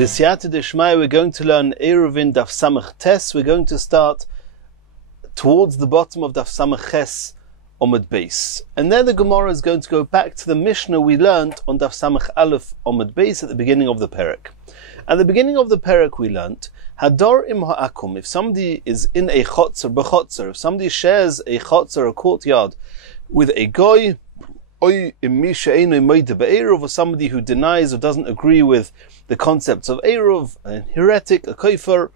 B'siyata d'shmaya, we're going to learn Eirovin Daf Samach Tes. We're going to start towards the bottom of Daf Samach Ches Omid Beis. And there the Gemara is going to go back to the Mishnah we learnt on Daf Samach Aleph Omid Beis at the beginning of the Perek. At the beginning of the Perek we learnt, Hadar im ha'akum, if somebody is in a chotzer, if somebody shares a chotzer, a courtyard, with a goy, or somebody who denies or doesn't agree with the concepts of Eruv, a heretic, a kofer,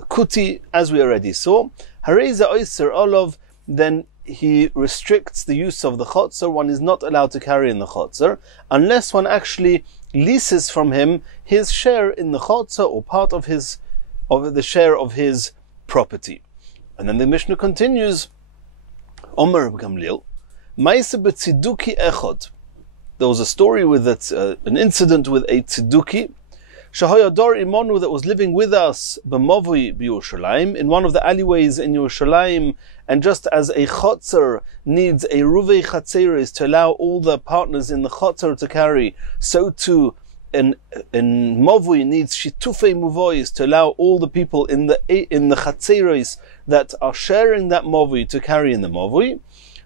a kuti, as we already saw, Hareza Oyser Olov, then he restricts the use of the chotzer. One is not allowed to carry in the chotzer unless one actually leases from him his share in the chotzer or part of the share of his property. And then the Mishnah continues, Omer Gamliel, Maisa b'tziduki echod. There was a story with an incident with a tziduki, Shahayador imonu, that was living with us, b'movui b'Yerushalayim, in one of the alleyways in Yerushalayim, and just as a chotzer needs a ruvei chatzeres to allow all the partners in the chotzer to carry, so too in movui needs shitufei muvois to allow all the people in the chatzeres that are sharing that movui to carry in the movui.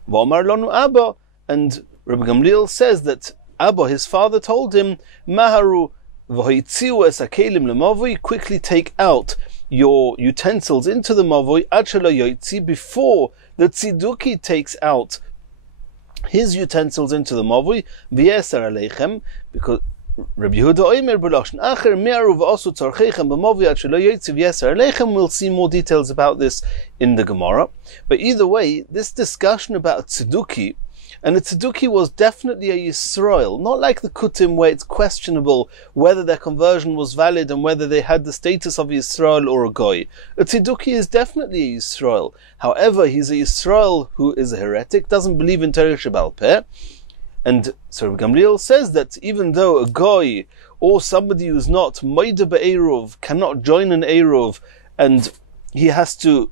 V'omar lonu Abba, and Rabbi Gamliel says that Abba, his father, told him, Maharu v'hoitziu es hakelim lemovui, quickly take out your utensils into the movui, ad shelo yoitzi, before the tziduki takes out his utensils into the movui, v'yeser aleichem, because Rabbi Yehuda Omer b'lashon acher me'aru v'osu tzorcheichem b'movui ad shelo yoitzi v'yeser aleichem. We'll see more details about this in the Gemara. But either way, this discussion about tziduki, and the tziduki was definitely a Yisrael, not like the Kutim where it's questionable whether their conversion was valid and whether they had the status of a Yisrael or a Goy. A tziduki is definitely a Yisrael. However, he's a Yisrael who is a heretic, doesn't believe in Torah Shebal Peh. And so Rabbi Gamliel says that even though a Goy or somebody who's not Moida Be'eruv cannot join an Eruv, and he has to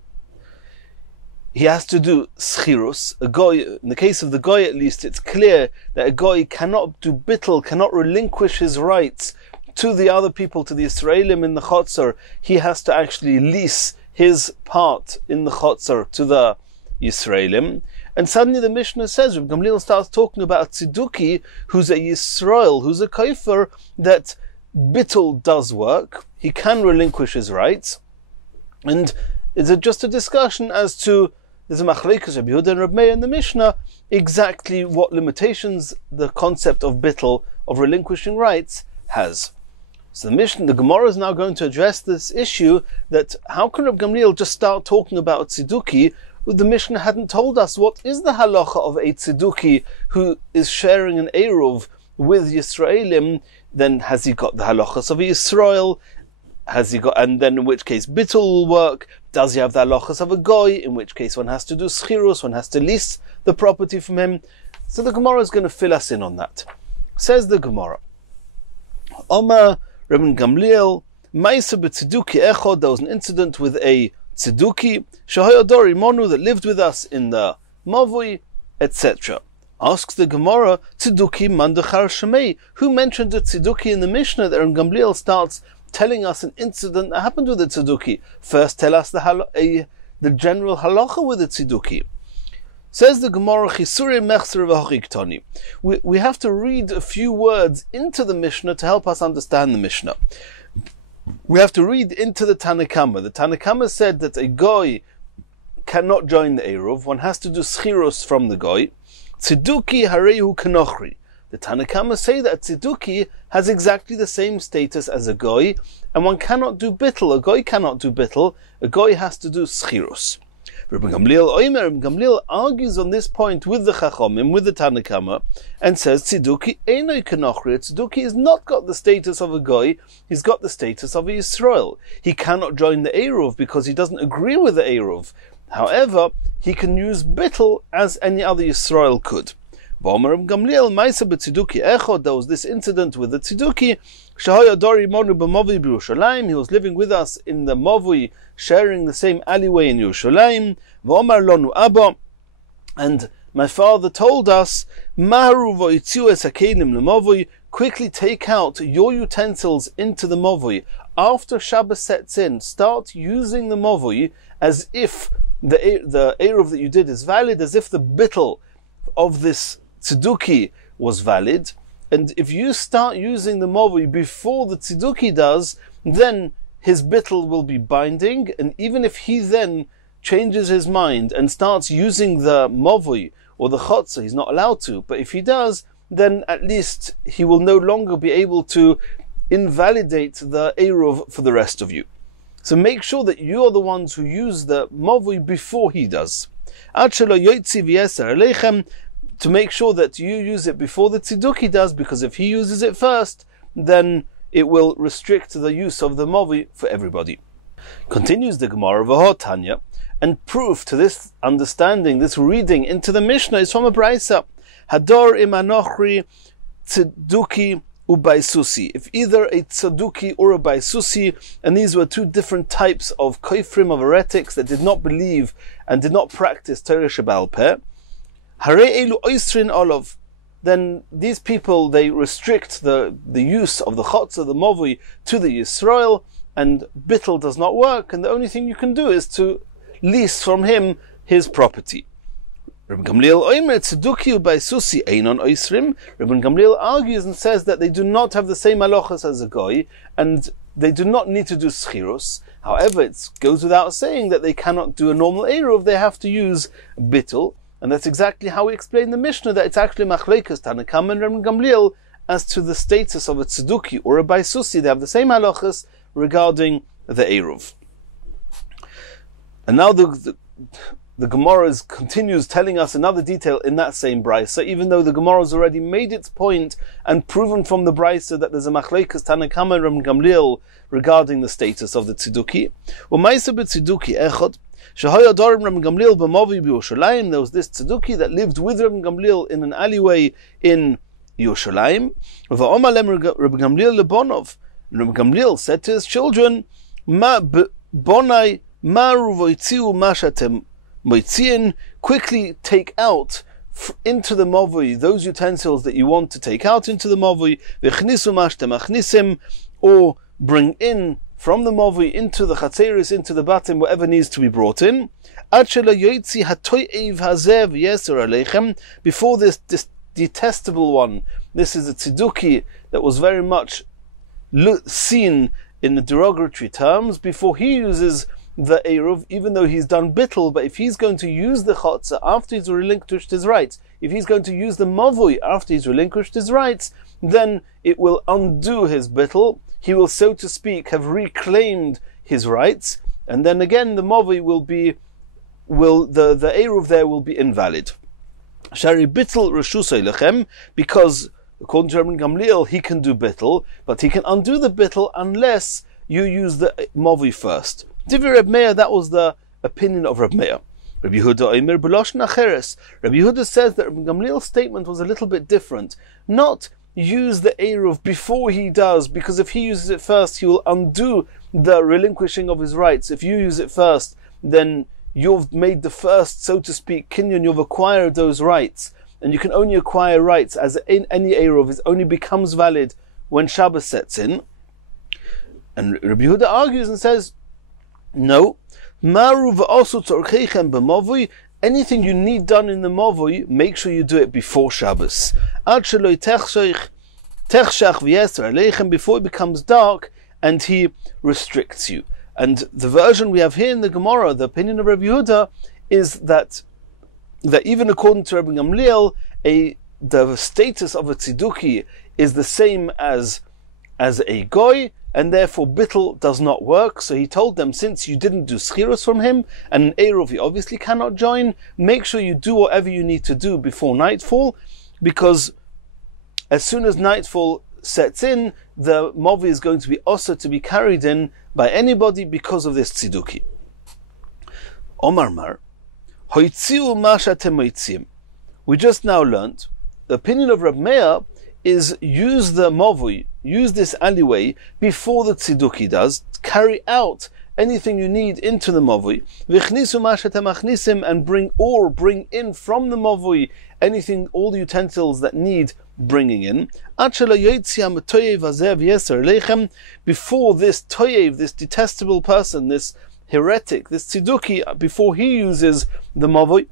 do schirus, a goy, in the case of the goy at least, it's clear that a goy cannot do bittul, cannot relinquish his rights to the other people, to the Israelim in the chotzer. He has to actually lease his part in the chotzer to the Israelim. And suddenly the Mishnah says, Rabbi Gamliel starts talking about a tziduki who's a Yisrael, who's a kofer, that bittul does work, he can relinquish his rights. And it's just a discussion as to, there's a machlekes Rabbi Yehuda and Rabbi Meir in the Mishnah, exactly what limitations the concept of bittul, of relinquishing rights, has. So the Gemara is now going to address this issue, that how can Rabbi Gamliel just start talking about tziduki, the Mishnah hadn't told us what is the halacha of a tziduki who is sharing an eruv with Yisraelim. Then has he got the halachas of a Yisrael? Has he got, and then in which case bittul will work? Does he have the halachas of a goy? In which case one has to do schirus, one has to lease the property from him. So the Gemara is going to fill us in on that. Says the Gemara, Omar Rabbi Gamliel, Maisa b'tziduki echod, there was an incident with a tziduki, shahayador imonu, that lived with us in the mavui, etc. Asks the Gemara, tziduki mandachar shemei, who mentioned the tziduki in the Mishnah? That Rabbi Gamliel starts telling us an incident that happened with the tziduki. First tell us the general halacha with the tziduki. Says the Gemara, Chisuri mechzer v'hochiktoni. We have to read a few words into the Mishnah to help us understand the Mishnah. We have to read into the Tanakama. The Tanakama said that a goy cannot join the Eruv. One has to do schirus from the goy. Tziduki harehu kanochri. The Tanakama say that tziduki has exactly the same status as a goy, and one cannot do bittul. A goy cannot do bittul. A goy has to do schirus. Rabbi Gamliel argues on this point with the Chachomim, with the Tanakama, and says tziduki einoi kanochri. Tziduki has not got the status of a goy, he's got the status of a Yisrael. He cannot join the Eruv because he doesn't agree with the Eruv. However, he can use bittul as any other Yisrael could. There was this incident with the tziduki. He was living with us in the Movui, sharing the same alleyway in Yerushalayim. And my father told us, quickly take out your utensils into the movie. After Shabbos sets in, start using the movie as if the Eruv that you did is valid, as if the bittul of this tzeduki was valid. And if you start using the movie before the tzeduki does, then his bittul will be binding, and even if he then changes his mind and starts using the movie or the chotzer, he's not allowed to, but if he does, then at least he will no longer be able to invalidate the Eruv for the rest of you. So make sure that you are the ones who use the movie before he does. To make sure that you use it before the tzeduki does, because if he uses it first, then it will restrict the use of the movie for everybody. Continues the Gemara of Tanya, and proof to this understanding, this reading into the Mishnah, is from a Braisa. Hador imanochri tzeduki ubaisusi. If either a tzeduki or a baisusi, and these were two different types of koifrim, of heretics that did not believe and did not practice Torah Sheba'al Peh, hare elu oisrin olav, then these people, they restrict the use of the chotzer, the movi, to the Yisrael, and bittul does not work, and the only thing you can do is to lease from him his property. Rabbi Gamliel oimer tzeduki u'baisusi einon oisrim. Rabbi Gamliel argues and says that they do not have the same halachas as a goy, and they do not need to do schirus. However, it goes without saying that they cannot do a normal eruv, they have to use bittul. And that's exactly how we explain the Mishnah, that it's actually machlekes Tanakam and Rabbi Gamliel as to the status of a tzeduki or a baisusi. They have the same halachas regarding the eruv. And now the Gemara continues telling us another detail in that same brisa, even though the Gemara has already made its point and proven from the brisa that there's a machlekes Tanakam and Rabbi Gamliel regarding the status of the tzeduki. U'maisa b'tzeduki echad. There was this tzeduki that lived with Rabbi Gamliel in an alleyway in Yerushalayim. Rabbi Gamliel said to his children, quickly take out into the movi those utensils that you want to take out into the movi, or bring in from the movi into the chatzeris, into the batim, whatever needs to be brought in. Before this detestable one, this is a tzeduki that was very much seen in the derogatory terms, before he uses the eruv, even though he's done bittul, but if he's going to use the chotzer after he's relinquished his rights, if he's going to use the mavui after he's relinquished his rights, then it will undo his bittul. He will, so to speak, have reclaimed his rights, and then again the mavui the eruv there will be invalid. Shari bittul reshusay lechem, because according to Rabbi Gamliel he can do bittul, but he can undo the bittul unless you use the mavui first. Divrei Reb Meir, that was the opinion of Reb Meir. Rabbi Yehuda Omer b'loshen acheres. Rabbi Yehuda says that Rabbi Gamliel's statement was a little bit different. Not use the eruv before he does, because if he uses it first, he will undo the relinquishing of his rights. If you use it first, then you've made the first, so to speak, kinyan, you've acquired those rights. And you can only acquire rights as in any eruv. It only becomes valid when Shabbos sets in. And Rabbi Yehuda argues and says, no, anything you need done in the mavui, make sure you do it before Shabbos. Before it becomes dark and he restricts you. And the version we have here in the Gemara, the opinion of Rabbi Yehuda, is that even according to Rabbi Gamliel, the status of a tzeduki is the same as a goy, and therefore bittul does not work. So he told them, since you didn't do schirus from him, and an eruv he obviously cannot join, make sure you do whatever you need to do before nightfall, because as soon as nightfall sets in, the movi is going to be also to be carried in by anybody because of this tzeduki. Omar Mar, hoitziu mashatem hoitzim. We just now learnt the opinion of Reb Meir is use the movi, use this alleyway before the tzeduki does, carry out anything you need into the mavui, v'chnisu ma shetem machnisim, and bring in from the mavui anything, all the utensils that need bringing in, before this toyev, this detestable person, this heretic, this tzeduki, before he uses the mavui.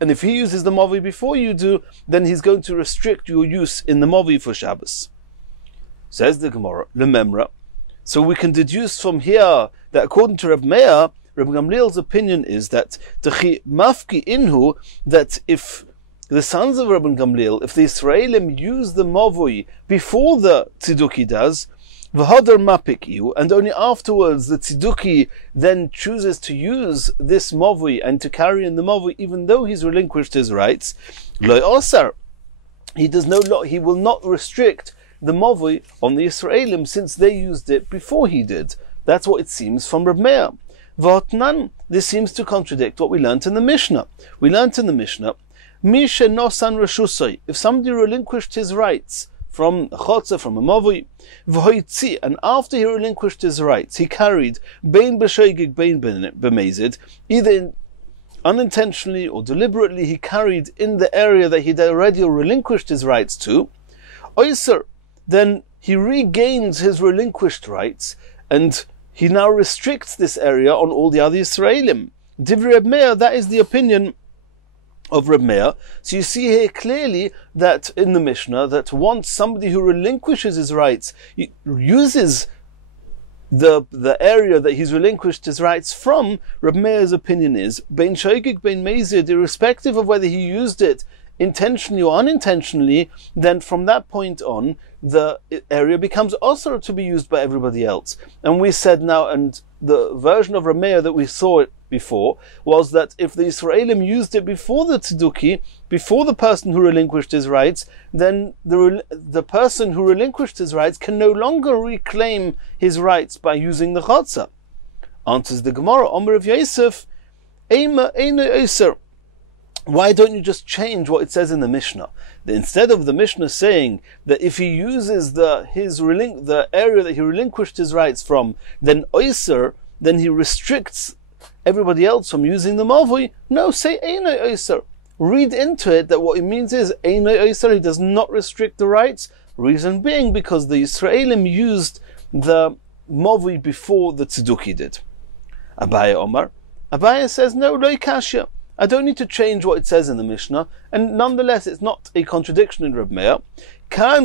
And if he uses the mavui before you do, then he's going to restrict your use in the mavui for Shabbos. Says the Gemara, Lememra. So we can deduce from here that according to Reb Meir, Reb Gamliel's opinion is that mafki inhu, that if the sons of Reb Gamliel, if the Israelim use the mavui before the tzeduki does, v'hadar mapik you, and only afterwards the tzeduki then chooses to use this mavui and to carry in the mavui, even though he's relinquished his rights, lo osar, he will not restrict the mavui on the Israelim, since they used it before he did. That's what it seems from Reb Meir. V'otnan, this seems to contradict what we learnt in the Mishnah. We learnt in the Mishnah, Misha nosan reshusai, if somebody relinquished his rights from a chotzer, from a mavui, v'hoitzi, and after he relinquished his rights, he carried bein b'shoigig bein b'mezid, either unintentionally or deliberately, he carried in the area that he'd already relinquished his rights to, oiser, then he regains his relinquished rights, and he now restricts this area on all the other Israelim. Divrei Reb Meir, that is the opinion of Reb Meir. So you see here clearly that in the Mishnah, that once somebody who relinquishes his rights uses the area that he's relinquished his rights from, Reb Meir's opinion is, bein shoigig bein mezid, irrespective of whether he used it intentionally or unintentionally, then from that point on, the area becomes also to be used by everybody else. And we said now, and the version of Reb Meir that we saw it before, was that if the Israelim used it before the tzeduki, before the person who relinquished his rights, then the person who relinquished his rights can no longer reclaim his rights by using the chotzer. Answers the Gemara, Omer of Yosef, Eima Eino Oser. Why don't you just change what it says in the Mishnah? Instead of the Mishnah saying that if he uses the area that he relinquished his rights from, then oiser, then he restricts everybody else from using the mavui. No, say eino oiser. Read into it that what it means is eino oiser, he does not restrict the rights. Reason being because the Israelim used the mavui before the tzeduki did. Abaye Omar. Abaye says no, lo kashya. I don't need to change what it says in the Mishnah, and nonetheless it's not a contradiction in Reb Meir. The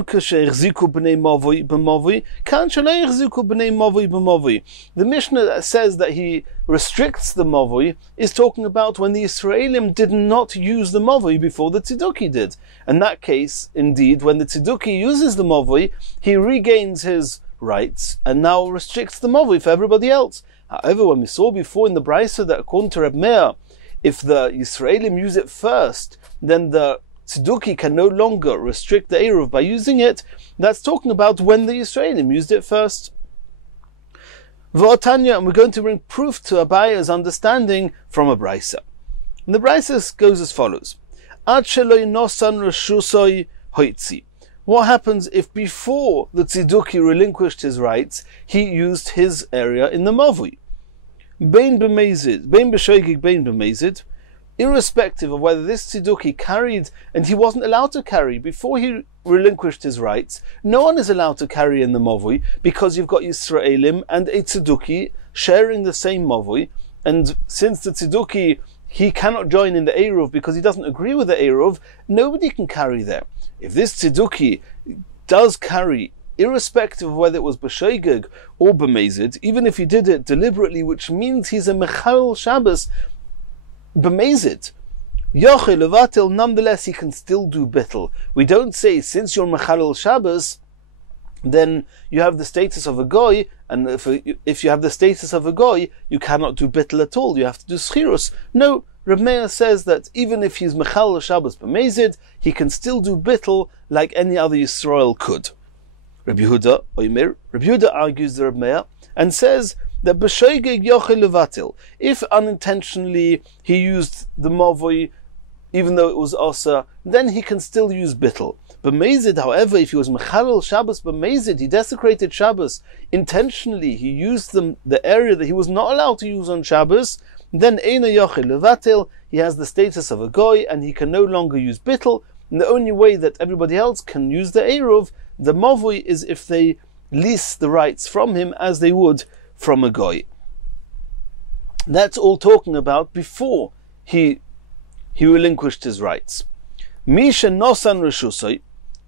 Mishnah that says that he restricts the mavui is talking about when the Israelim did not use the mavui before the tzeduki did. In that case, indeed, when the tzeduki uses the mavui, he regains his rights and now restricts the mavui for everybody else. However, when we saw before in the Brisa that according to Reb Meir, if the Yisraelim use it first, then the tzeduki can no longer restrict the Eruv by using it. That's talking about when the Yisraelim used it first. V'otanya, and we're going to bring proof to Abaya's understanding from a Brisa. And the Brisa goes as follows. Ad sheloi nosan reshusoi hoitzi. What happens if before the tzeduki relinquished his rights, he used his area in the mavui? Bein b'mezid, bein b'shoigig, bein b'mezid, irrespective of whether this tzeduki carried, and he wasn't allowed to carry before he relinquished his rights. No one is allowed to carry in the mavui because you've got Yisraelim and a tzeduki sharing the same mavui, and since the tzeduki, he cannot join in the Eruv because he doesn't agree with the Eruv, nobody can carry there. If this tzeduki does carry, irrespective of whether it was b'shoigig or b'mezid, even if he did it deliberately, which means he's a mechal Shabbos b'mezid, yochel levatil, nonetheless he can still do bittul. We don't say since you're mechal Shabbos, then you have the status of a goy, and if you have the status of a goy, you cannot do bittul at all. You have to do schirus. No, Reb Meir says that even if he's mechal Shabbos b'mezid, he can still do bittul like any other Yisrael could. Rabbi Yehuda, Omer, Rabbi Yehuda argues the Reb Meir and says that b'shoigig yochel levatil, if unintentionally he used the mavui even though it was asa, then he can still use bittul. B'mezid, however, if he was mechalel Shabbos b'mezid, he desecrated Shabbos intentionally, he used the area that he was not allowed to use on Shabbos, then eina yochel levatel, he has the status of a goy, and he can no longer use bittul. And the only way that everybody else can use the eruv, the mavui, is if they lease the rights from him as they would from a goy. That's all talking about before he relinquished his rights. Misha nosan reshusai,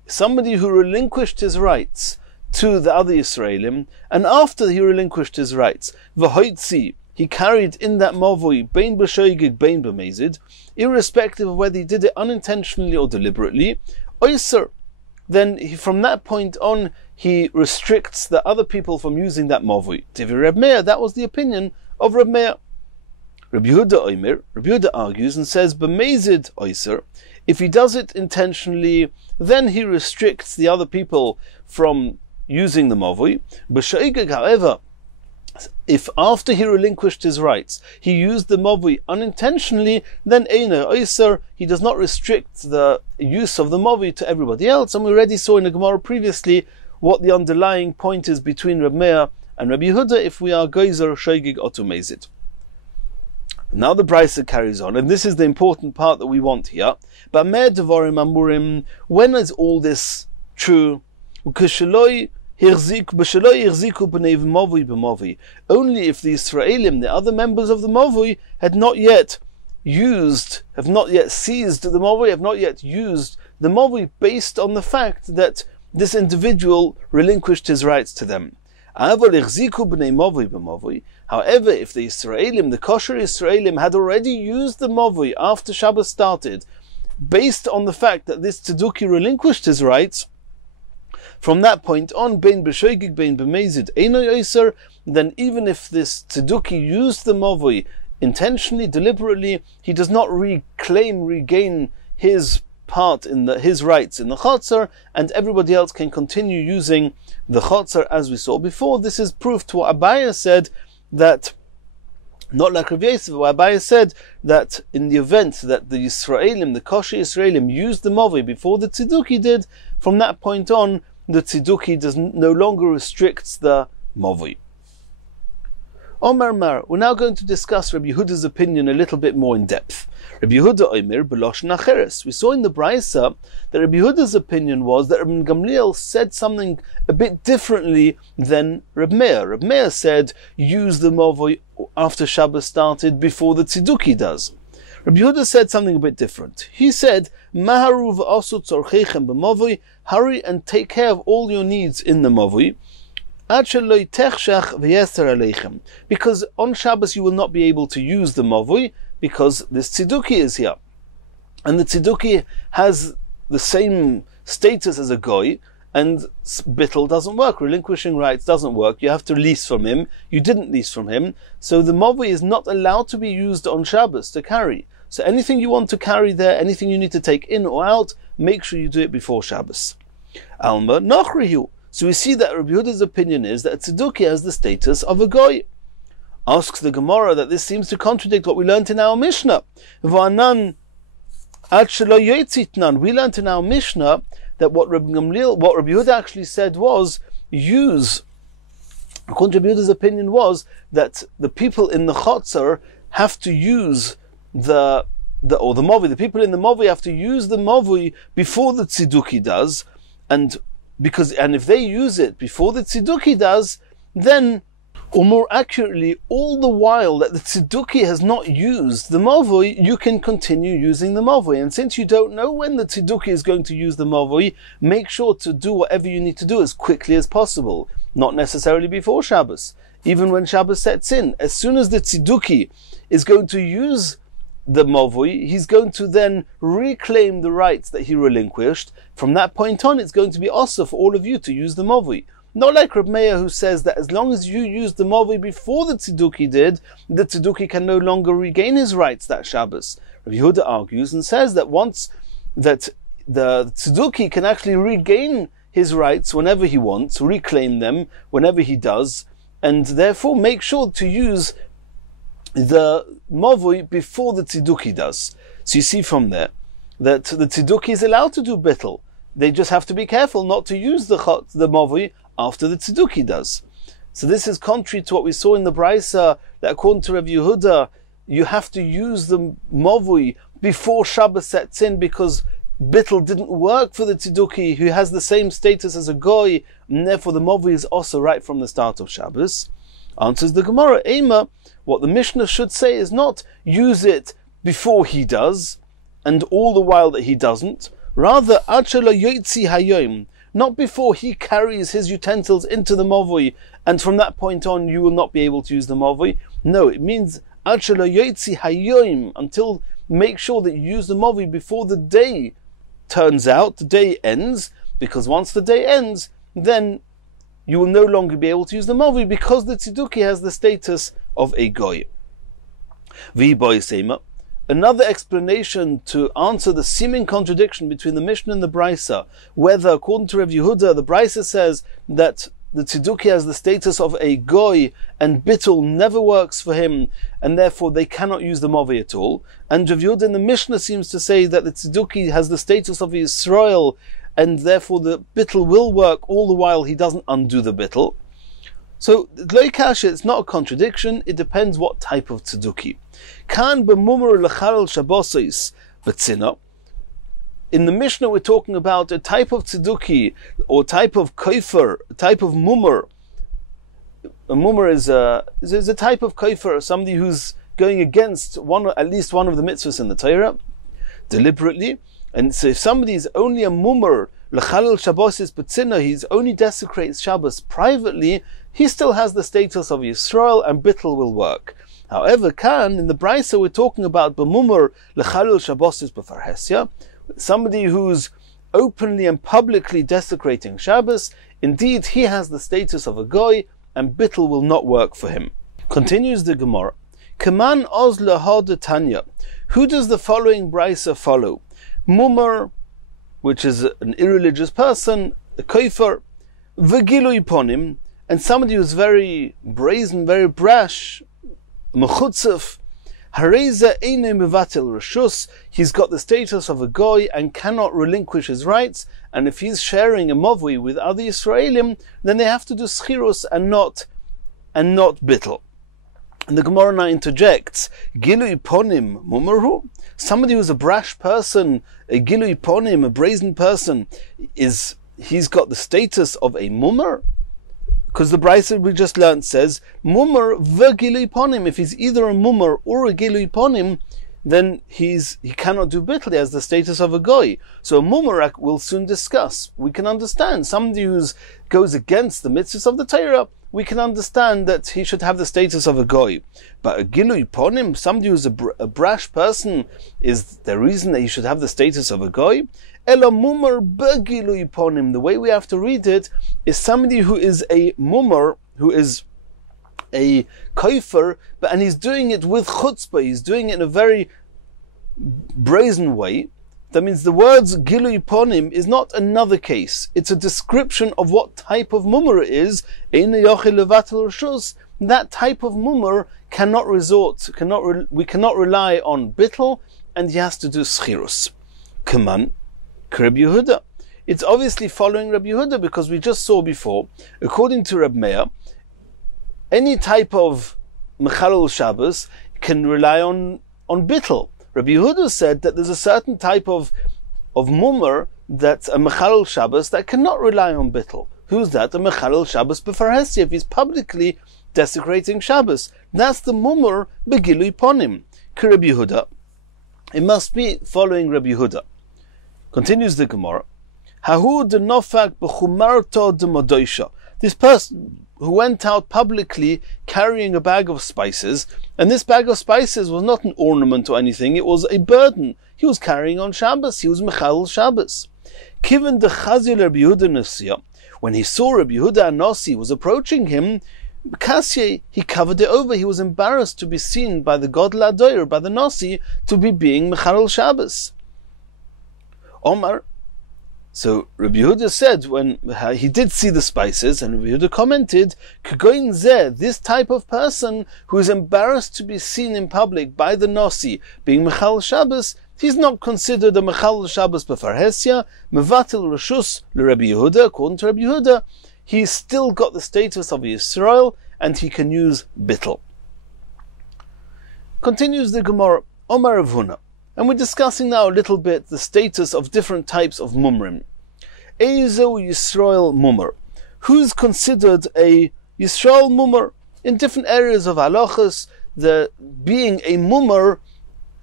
somebody who relinquished his rights to the other Yisraelim, and after he relinquished his rights, v'hoitzi, he carried in that mavui bein b'shoigig bein b'mezid, irrespective of whether he did it unintentionally or deliberately, oiser, then from that point on he restricts the other people from using that mavui. Divi Reb Meir, that was the opinion of Reb Meir. Rabbi Yehuda argues and says, b'mezid oiser, if he does it intentionally, then he restricts the other people from using the mavui. B'shoigig, however, if after he relinquished his rights, he used the mavui unintentionally, then eina oiser, he does not restrict the use of the mavui to everybody else. And we already saw in the Gemara previously what the underlying point is between Reb Meir and Rabbi Yehuda if we are geyser shoigig otu mezid. Now the Brisa carries on, and this is the important part that we want here. But mer devarim amurim, when is all this true? Only if the Israelim, the other members of the mavui, have not yet seized the mavui, have not yet used the mavui based on the fact that this individual relinquished his rights to them. However, if the Israelim, the kosher Israelim, had already used the mavui after Shabbos started, based on the fact that this tzeduki relinquished his rights, from that point on, bein b'shoigig bein b'mezid eino yoser, then even if this tzeduki used the mavui intentionally, deliberately, he does not regain his part in his rights in the chotzer, and everybody else can continue using the chotzer as we saw before. This is proof to what Abaye said, that not like Rav Yosef, where Abaye said that in the event that the Yisraelim, the kosher Yisraelim, used the mavui before the tzeduki did, from that point on, the tzeduki no longer restricts the mavui. Omar Mar, we're now going to discuss Rabbi Yehuda's opinion a little bit more in depth. Rabbi Yehuda Omer b'loshen acheres. We saw in the Brisa that Rabbi Yehuda's opinion was that Rabbi Gamliel said something a bit differently than Rabbi Meir. Rabbi Meir said, use the mavui after Shabbos started before the tzeduki does. Rabbi Yehuda said something a bit different. He said, Maharu v'asu tzorcheichem b'mavui, hurry and take care of all your needs in the mavui, because on Shabbos you will not be able to use the mavui because this tzeduki is here, and the tzeduki has the same status as a goy, and bittul doesn't work, relinquishing rights doesn't work. You have to lease from him. You didn't lease from him, so the mavui is not allowed to be used on Shabbos to carry. So anything you want to carry there, anything you need to take in or out, make sure you do it before Shabbos. Alma nachrihu. So we see that Rabbi Yehuda's opinion is that a tzeduki has the status of a goy. Asks the Gemara that this seems to contradict what we learned in our Mishnah. We learned in our Mishnah that what Rabbi Yehuda actually said was, according to Rabbi Yehuda's opinion was that the people in the chotzer have to use the mavui. The people in the mavui have to use the mavui before the tzeduki does, and if they use it before the tzeduki does, then, or more accurately, all the while that the tzeduki has not used the mavui, you can continue using the mavui. And since you don't know when the tzeduki is going to use the mavui, make sure to do whatever you need to do as quickly as possible. Not necessarily before Shabbos. Even when Shabbos sets in, as soon as the tzeduki is going to use the mavui, he's going to then reclaim the rights that he relinquished. From that point on, it's going to be also for all of you to use the mavui. Not like Reb Meir, who says that as long as you use the mavui before the tzeduki did, the tzeduki can no longer regain his rights that Shabbos. Rabbi Yehuda argues and says that once that the tzeduki can actually regain his rights whenever he wants, reclaim them whenever he does, and therefore make sure to use the mavui before the tzeduki does. So you see from there that the tzeduki is allowed to do bittul. They just have to be careful not to use the mavui after the tzeduki does. So this is contrary to what we saw in the Brisa, that according to Rav Yehuda, you have to use the mavui before Shabbos sets in, because bittul didn't work for the tzeduki, who has the same status as a goy, and therefore the mavui is also right from the start of Shabbos. Answers the Gemara, Ema, what the Mishnah should say is not use it before he does, and all the while that he doesn't. Rather, Achela Yotzi Hayom, not before he carries his utensils into the mavui, and from that point on you will not be able to use the mavui. No, it means Achela Yotzi Hayom, until make sure that you use the mavui before the day turns out, the day ends, because once the day ends, then you will no longer be able to use the mavui, because the tzeduki has the status of a goy. V'boy Sema. Another explanation to answer the seeming contradiction between the Mishnah and the Brisa, whether, according to Rav Yehuda, the Brisa says that the tzeduki has the status of a goy and bittul never works for him, and therefore they cannot use the mavui at all. And Rav Yehuda in the Mishnah seems to say that the tzeduki has the status of Yisrael, and therefore the bittul will work all the while he doesn't undo the bittul. So, it's not a contradiction, it depends what type of tzeduki. Kan b'mumar l'chalal shabosos v'tzina. In the Mishnah we're talking about a type of tzeduki, or type of kofer, a type of mumar. A mumar is a type of kofer, somebody who's going against at least one of the mitzvahs in the Torah, deliberately. And so if somebody is only a mumar, l'chalal shabosos v'tzina, he only desecrates Shabbos privately, he still has the status of Yisrael, and bittul will work. However, in the Brisa we're talking about b'mumar l'chalal shabosos b'farhesya, somebody who's openly and publicly desecrating Shabbos. Indeed, he has the status of a goy, and bittul will not work for him. Continues the Gemara. Kaman oz lahad Tanya. Who does the following Brisa follow? Mumar, which is an irreligious person, a kofer, v'gilui ponim, and somebody who's very brazen, very brash, mechutzef, hareza eino mevatel reshus, he's got the status of a goy and cannot relinquish his rights, and if he's sharing a mavui with other Yisraelim, then they have to do schirus and not bittul. And the Gemara now interjects, gilui ponim mumarhu, somebody who's a brash person, a gilui ponim, a brazen person, he's got the status of a mumar? Because the Brisa we just learned says, mumar v'gilui ponim. If he's either a mumar or a gilui ponim, then he cannot do bittul, he has the status of a goy. So a mumar we'll soon discuss. We can understand somebody who goes against the mitzvahs of the Torah, we can understand that he should have the status of a goy. But a gilui ponim, somebody who's a brash person, is the reason that he should have the status of a goy? Ela mumar b'gilui ponim. The way we have to read it is somebody who is a mumar, who is a kofer, and he's doing it with chutzpah, he's doing it in a very brazen way. That means the words gilui ponim is not another case. It's a description of what type of mumar it is. That type of mumar we cannot rely on bittul, and he has to do schirus. Kaman, Rabbi Yehuda. It's obviously following Rabbi Yehuda, because we just saw before, according to Reb Meir, any type of mechalal Shabbos can rely on bittul. Rabbi Yehuda said that there's a certain type of mumar, that's a mechalal Shabbos, that cannot rely on bittul. Who's that? A mechalal Shabbos b'farhesya, if he's publicly desecrating Shabbos. That's the mumar begilui ponim. Rabbi Yehuda. It must be following Rabbi Yehuda. Continues the Gemara. Hahu de nofak b'chumarto de modoisha. This person who went out publicly carrying a bag of spices, and this bag of spices was not an ornament or anything, it was a burden. He was carrying on Shabbos, he was mechalal Shabbos. Kiven de chazil Rabbi Yehuda Nasiya, when he saw Rabbi Yehuda Nasi was approaching him, Kasye, he covered it over. He was embarrassed to be seen by the Godel Adoyer, by the Nasi, to be being mechalal Shabbos. Omar. So Rabbi Yehuda said, when he did see the spices, and Rabbi Yehuda commented, K'goyin zeh, this type of person who is embarrassed to be seen in public by the Nasi, being mechalal Shabbos, He's not considered a Mechal Shabbos B'Farhesia, Mevatel Rishus l'Rebbe Yehuda. According to Rebbe Yehuda, he's still got the status of Yisrael, and he can use bittel. Continues the Gemara, Omar Rav Huna, and we're discussing now a little bit the status of different types of mumrim. Eizo Yisrael mummer. Who's considered a Yisrael mummer? In different areas of halachas, the being a mummer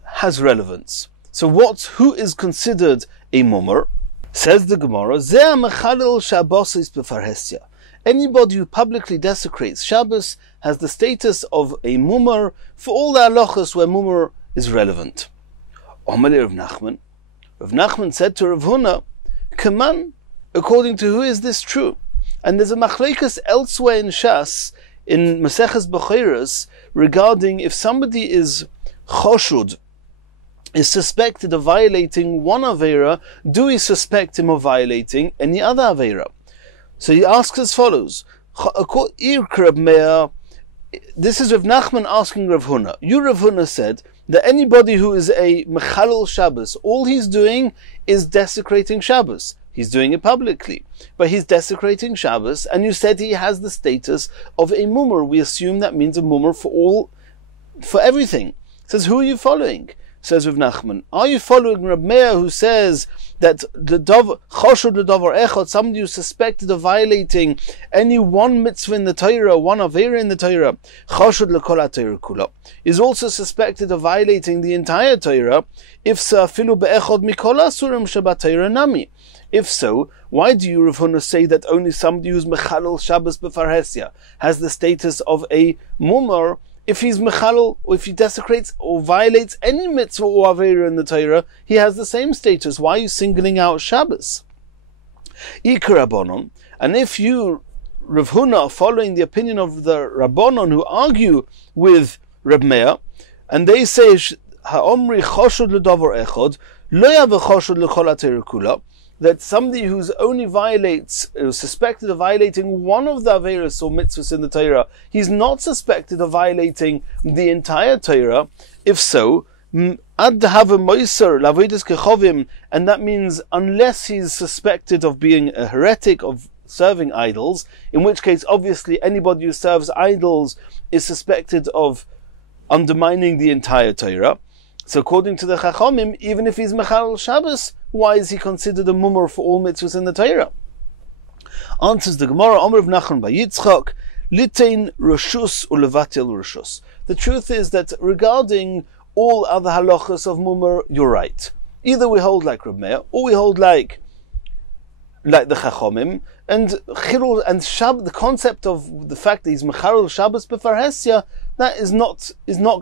has relevance. So who is considered a mummer? Says the Gemara, Zeh mechalel Shabbosis b'farhesia. Anybody who publicly desecrates Shabbos has the status of a mummer for all the halachas where mummer is relevant. Omele Rav Nachman. Rav Nachman said to Rav Huna, Kaman, according to who is this true? And there's a machlekes elsewhere in Shas, in Mesechus Bechoros, regarding if somebody is choshud, is suspected of violating one Aveira, do we suspect him of violating any other Aveira? So he asks as follows, this is Rav Nachman asking Rav Huna. You, Rav Huna, said that anybody who is a Mechalel Shabbos, all he's doing is desecrating Shabbos. He's doing it publicly, but he's desecrating Shabbos, and you said he has the status of a mummer. We assume that means a mummer for everything. Says, who are you following? Says Rav Nachman, are you following Reb Meir, who says that the choshud l'davar echad, somebody who's suspected of violating any one mitzvah in the Torah, one avera in the Torah, choshud l'kol ha'Torah kula, is also suspected of violating the entire Torah, if so, afilu be'echad mikol asurim shabat Torah nami. If so, why do you, Rav Huna, say that only somebody who's mechalel Shabbos b'farhesia has the status of a mummer? If he's mechalel, or if he desecrates or violates any mitzvah or avera in the Torah, he has the same status. Why are you singling out Shabbos? Ikar Rabbanon, and if you, Rav Huna, are following the opinion of the Rabbanon who argue with Reb Meir, and they say ha'omri choshud l'davar echad lo yaveh choshud l'kol ha'Torah kula, that somebody who's only suspected of violating one of the averos or mitzvahs in the Torah, he's not suspected of violating the entire Torah. If so, ad have a moiser lavedis kechovim, and that means unless he's suspected of being a heretic, of serving idols, in which case obviously anybody who serves idols is suspected of undermining the entire Torah. So according to the Chachamim, even if he's Mechalel Shabbos, why is he considered a mummer for all mitzvahs in the Torah? Answers the Gemara, Amar Rav Nachman by Yitzchak, Litein Rishus ulevatel Rishus. The truth is that regarding all other halachas of mummer, you're right. Either we hold like Reb Meir, or we hold like the Chachamim, and Chilul and the concept of the fact that he's Mechalel Shabbos b'farhesia, that is not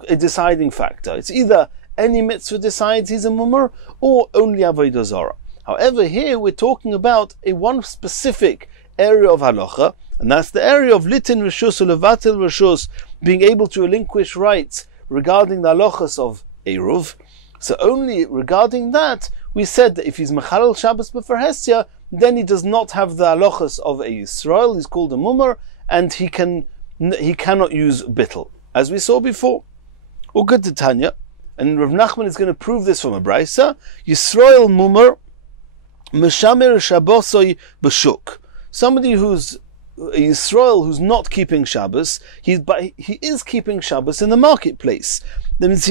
a deciding factor. It's either any mitzvah decides he's a mummer, or only avodah zarah. However, here we're talking about one specific area of halacha, and that's the area of litin rishus ulevatel rishus, being able to relinquish rights regarding the halachas of Eruv. So only regarding that, we said that if he's mechalel Shabbos b'farhesia, then he does not have the halachas of a Yisrael, he's called a mummer, and he cannot use bittel, as we saw before. Ugad to Tanya, and Rav Nachman is going to prove this from a brisa. Yisrael mummer meshamer shabbosoi b'shuk. Somebody who's a Yisrael who's not keeping Shabbos, he is keeping Shabbos in the marketplace. That means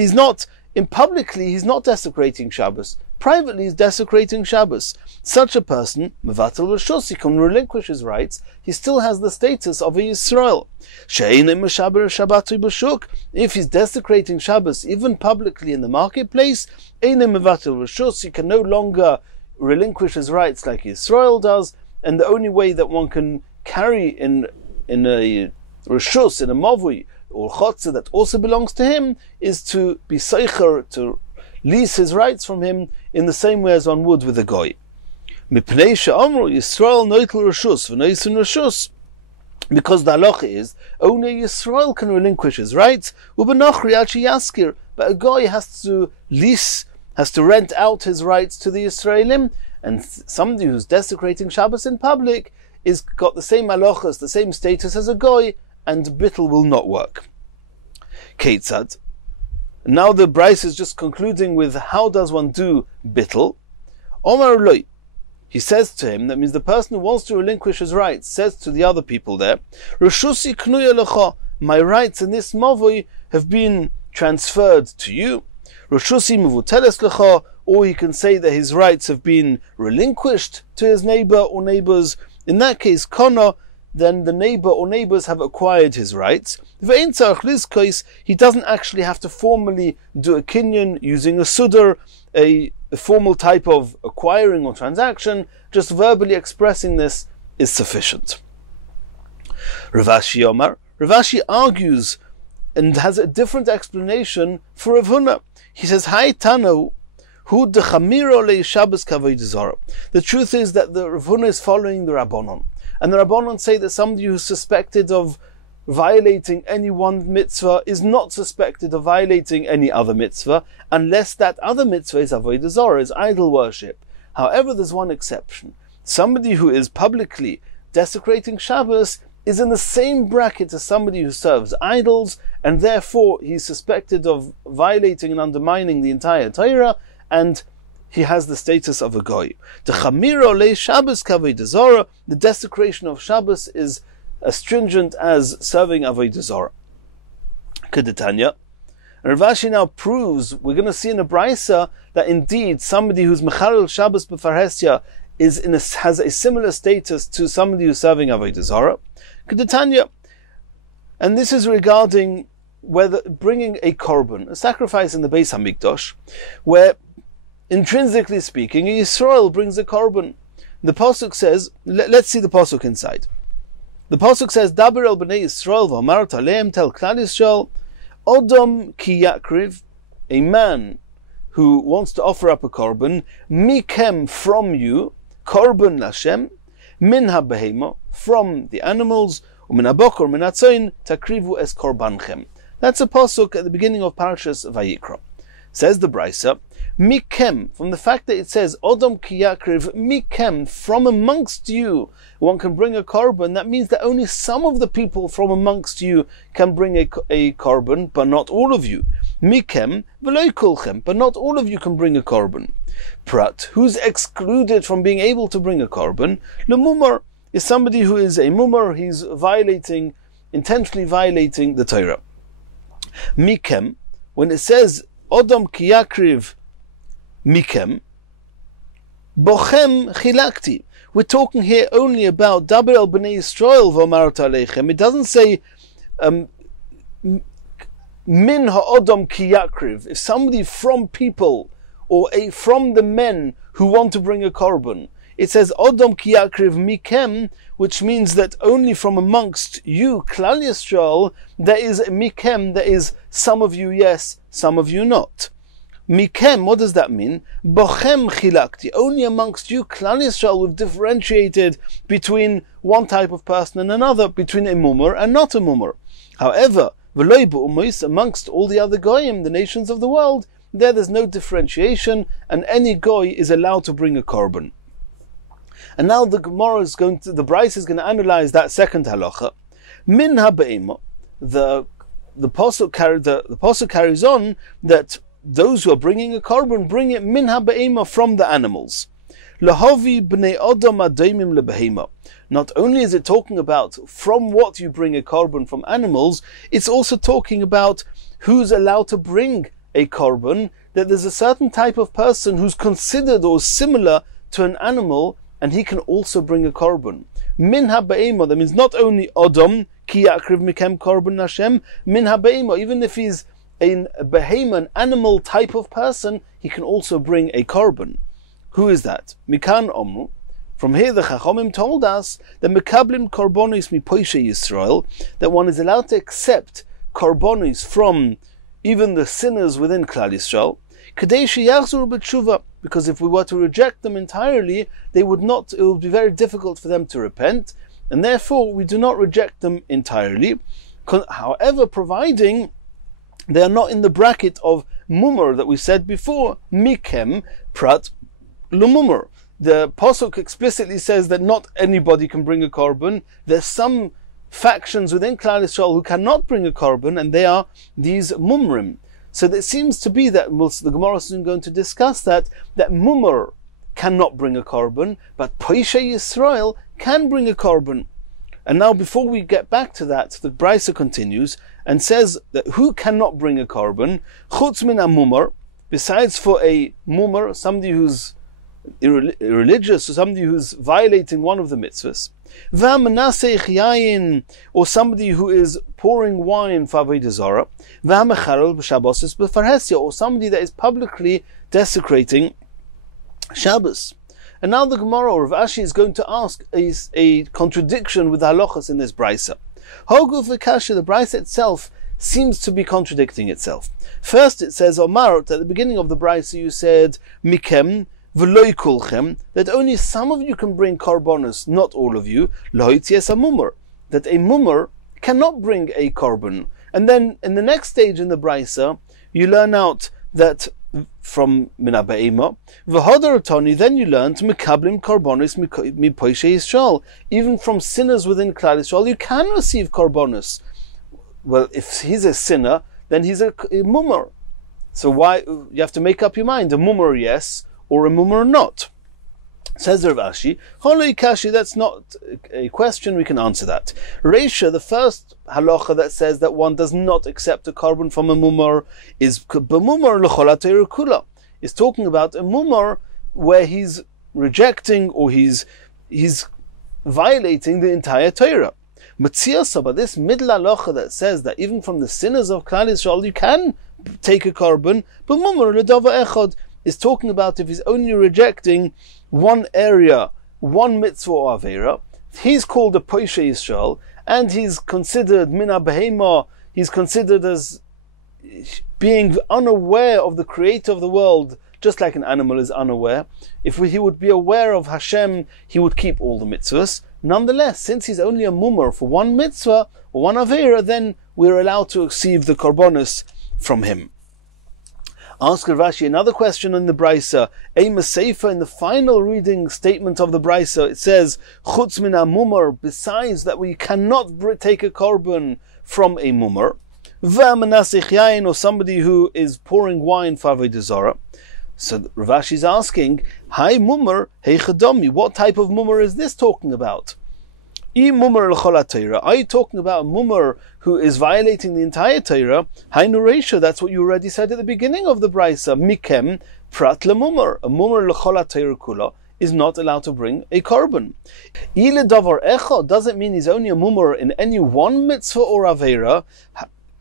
publicly he's not desecrating Shabbos. Privately he's desecrating Shabbos. Such a person, mevatel rishus, he can relinquish his rights. He still has the status of a Yisrael. If he's desecrating Shabbos, even publicly in the marketplace, he can no longer relinquish his rights like Yisrael does, and the only way that one can carry in a rishus, in a mavui, or chotze that also belongs to him, is to be seicher, to lease his rights from him in the same way as one would with a goy. Because the halacha is only Yisrael can relinquish his rights, but a goy has to rent out his rights to the Yisraelim, and somebody who's desecrating Shabbos in public is got the same halachas, the same status as a goy, and bittul will not work. Ketzad. Now the Bryce is just concluding with how does one do bittul. Omar loy. He says to him, that means the person who wants to relinquish his rights says to the other people there, Rishusi knuya lecha, my rights in this mavoi have been transferred to you. Rishusi mevuteles lecha, or he can say that his rights have been relinquished to his neighbor or neighbors. In that case, kona, then the neighbor or neighbors have acquired his rights. He doesn't actually have to formally do a kinyan using a sudar, a formal type of acquiring or transaction. Just verbally expressing this is sufficient. Ravashi Omar, Ravashi argues and has a different explanation for Rav Huna. He says, Hai Tano, hu dechamiro le Shabbos kavod zara. The truth is that the Rav Huna is following the Rabbanon. And the Rabbanon say that somebody who's suspected of violating any one mitzvah is not suspected of violating any other mitzvah, unless that other mitzvah is avodah zarah, is idol worship. However, there's one exception. Somebody who is publicly desecrating Shabbos is in the same bracket as somebody who serves idols, and therefore he's suspected of violating and undermining the entire Torah, and he has the status of a goy. The chamiro le Shabbos kavod zarah, the desecration of Shabbos is as stringent as serving avodah zarah. Kedetanya. And Rav Ashi now proves, we're going to see in a brisa, that indeed somebody who's mechalel Shabbos b'farhesya has a similar status to somebody who's serving avodah zarah. Kedetanya. And this is regarding whether bringing a korban, a sacrifice in the Beis Hamikdash, where intrinsically speaking, Yisrael brings a korban. The pasuk says, let's see the pasuk inside. The pasuk says, "Daber el bnei Yisrael v'amar taleim tel klal Yisrael, Odom ki yakriv," a man who wants to offer up a korban, mikem from you, korban lashem, min habehema, from the animals, umin habokor min hatzoin takrivu es korbanchem. That's a pasuk at the beginning of Parashas Vayikra. Says the Brisa, mikem, from the fact that it says Odom ki yakriv, mikem, from amongst you, one can bring a korban. That means that only some of the people from amongst you can bring a korban, but not all of you. Mikem v'lo kulchem, but not all of you can bring a korban. Prat, who's excluded from being able to bring a korban? Lemumar is somebody who is a mumar. He's intentionally violating the Torah. Mikem, when it says Odom ki yakriv mikem, bochem chilakti. We're talking here only about Daber el bnei Yisrael v'amar aleichem. It doesn't say min ha'odom ki yakriv. If somebody from people or from the men who want to bring a korban, it says Odom ki yakriv mikem, which means that only from amongst you, Klal Yisrael, there is mikem, there is some of you yes, some of you not. Mikem, what does that mean? Bochem chilakti, only amongst you, Klal Yisrael, we've differentiated between one type of person and another, between a mumar and not a mumar. However, v'loi b'umois, amongst all the other goyim, the nations of the world, there's no differentiation, and any goy is allowed to bring a korban. And now the Bryce is going to analyze that second halacha. Min ha'be'ema, the pasuk carries on that those who are bringing a korban bring it min ha'be'ema, from the animals. Lahavi b'nei adam adoimim lebehema. Not only is it talking about from what you bring a korban from animals, it's also talking about who's allowed to bring a korban, that there's a certain type of person who's considered or similar to an animal, and he can also bring a korban. Min ha'be'ema, that means not only Odom ki yakriv mikem korban Hashem, min ha'be'ema, even if he's a behema, an animal type of person, he can also bring a korban. Who is that? Mikan omru. From here the Chachomim told us that mekablim korbonis mipoishe Yisrael, that one is allowed to accept korbonis from even the sinners within Klal Yisrael, kadei sheyachzuru b'tshuva, because if we were to reject them entirely, it would be very difficult for them to repent, and therefore we do not reject them entirely. However, providing they are not in the bracket of mumar that we said before, mikem prat lumumar. The pasuk explicitly says that not anybody can bring a korban. There's some factions within Klal Yisrael who cannot bring a korban, and they are these mumrim. So it seems to be that the Gemara is soon going to discuss that mumar cannot bring a korban, but Poishe Yisrael can bring a korban. And now, before we get back to that, the Brisa continues and says that who cannot bring a korban? Chutz min mumar, besides for a mumar, somebody who's irreligious or somebody who's violating one of the mitzvahs. V'hamanasech yayin, or somebody who is pouring wine for avodah zarah. V'hamecharel b'shabbosos b'farhesia, or somebody that is publicly desecrating Shabbos. And now the Gemara or Rav Ashi is going to ask a contradiction with the halachas in this brisa. Hogu v'kasha, the brisa itself seems to be contradicting itself. First it says, Omar, at the beginning of the brisa you said, Mikem v'loi kulchem, that only some of you can bring korbanos, not all of you, lohities a mumar, that a mumar cannot bring a korban. And then in the next stage in the brisa, you learn out that from Mina Be'ema, V'hodar Toni, then you learn to Mekablim Korbanos Mipoishe Yisrael. Even from sinners within Klal Yisrael, you can receive Korbanos. Well, if he's a sinner, then he's a mumar. So why, you have to make up your mind, a mumar yes, or a mumar not. Says Rav Ashi, Holoi Kashi, that's not a question, we can answer that. Reisha, the first halacha that says that one does not accept a korban from a mumar is b'mumar l'chol ha'Torah kula. Is talking about a mumar where he's rejecting or he's violating the entire Torah. Matziyasa, but this middle halacha that says that even from the sinners of Klal Yisrael you can take a korban, b'mumar l'dava echad, is talking about if he's only rejecting one area, one mitzvah or avera. He's called a Poishe Yisrael, and he's considered mina behema, he's considered as being unaware of the creator of the world, just like an animal is unaware. If he would be aware of Hashem, he would keep all the mitzvahs. Nonetheless, since he's only a mumar for one mitzvah or one avera, then we're allowed to receive the korbanos from him. Ask Rav Ashi another question in the Brisa. Ema Seifa, in the final reading statement of the Brisa, it says, Chutz min mumar, besides that we cannot take a korban from a mumar, v'manasich yain, or somebody who is pouring wine for avodah zarah. So Rav Ashi is asking, Hi mumar, hey chadomi, what type of mumar is this talking about? Mumar l'chol ha'Torah. Are you talking about a mumar who is violating the entire Torah? Hainu reisha, that's what you already said at the beginning of the brisa. Mikem prat lemumar. A mumar l'chol ha'Torah kula is not allowed to bring a korban. Ile davar echad doesn't mean he's only a mumar in any one mitzvah or avera.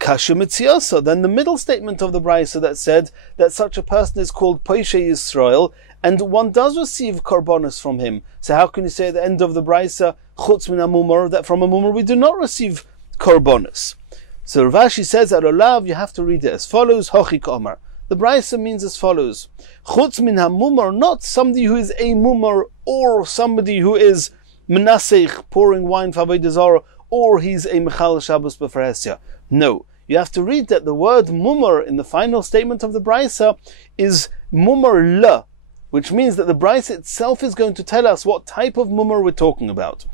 Kasha mitziyasa. Then the middle statement of the brisa that said that such a person is called Poishe Yisrael, and one does receive korbanos from him. So how can you say at the end of the brisa, chutz min mumar, that from a mumar we do not receive korbanos? So Rav Ashi says that olav, you have to read it as follows, hochik omar. The brisa means as follows, chutz min mumar, not somebody who is a mumar, or somebody who is menasech, pouring wine for avodah zarah, or he's a mechal Shabbos b'farhesia. No, you have to read that the word mumar in the final statement of the brisa is mumar la, which means that the brisa itself is going to tell us what type of mumar we're talking about.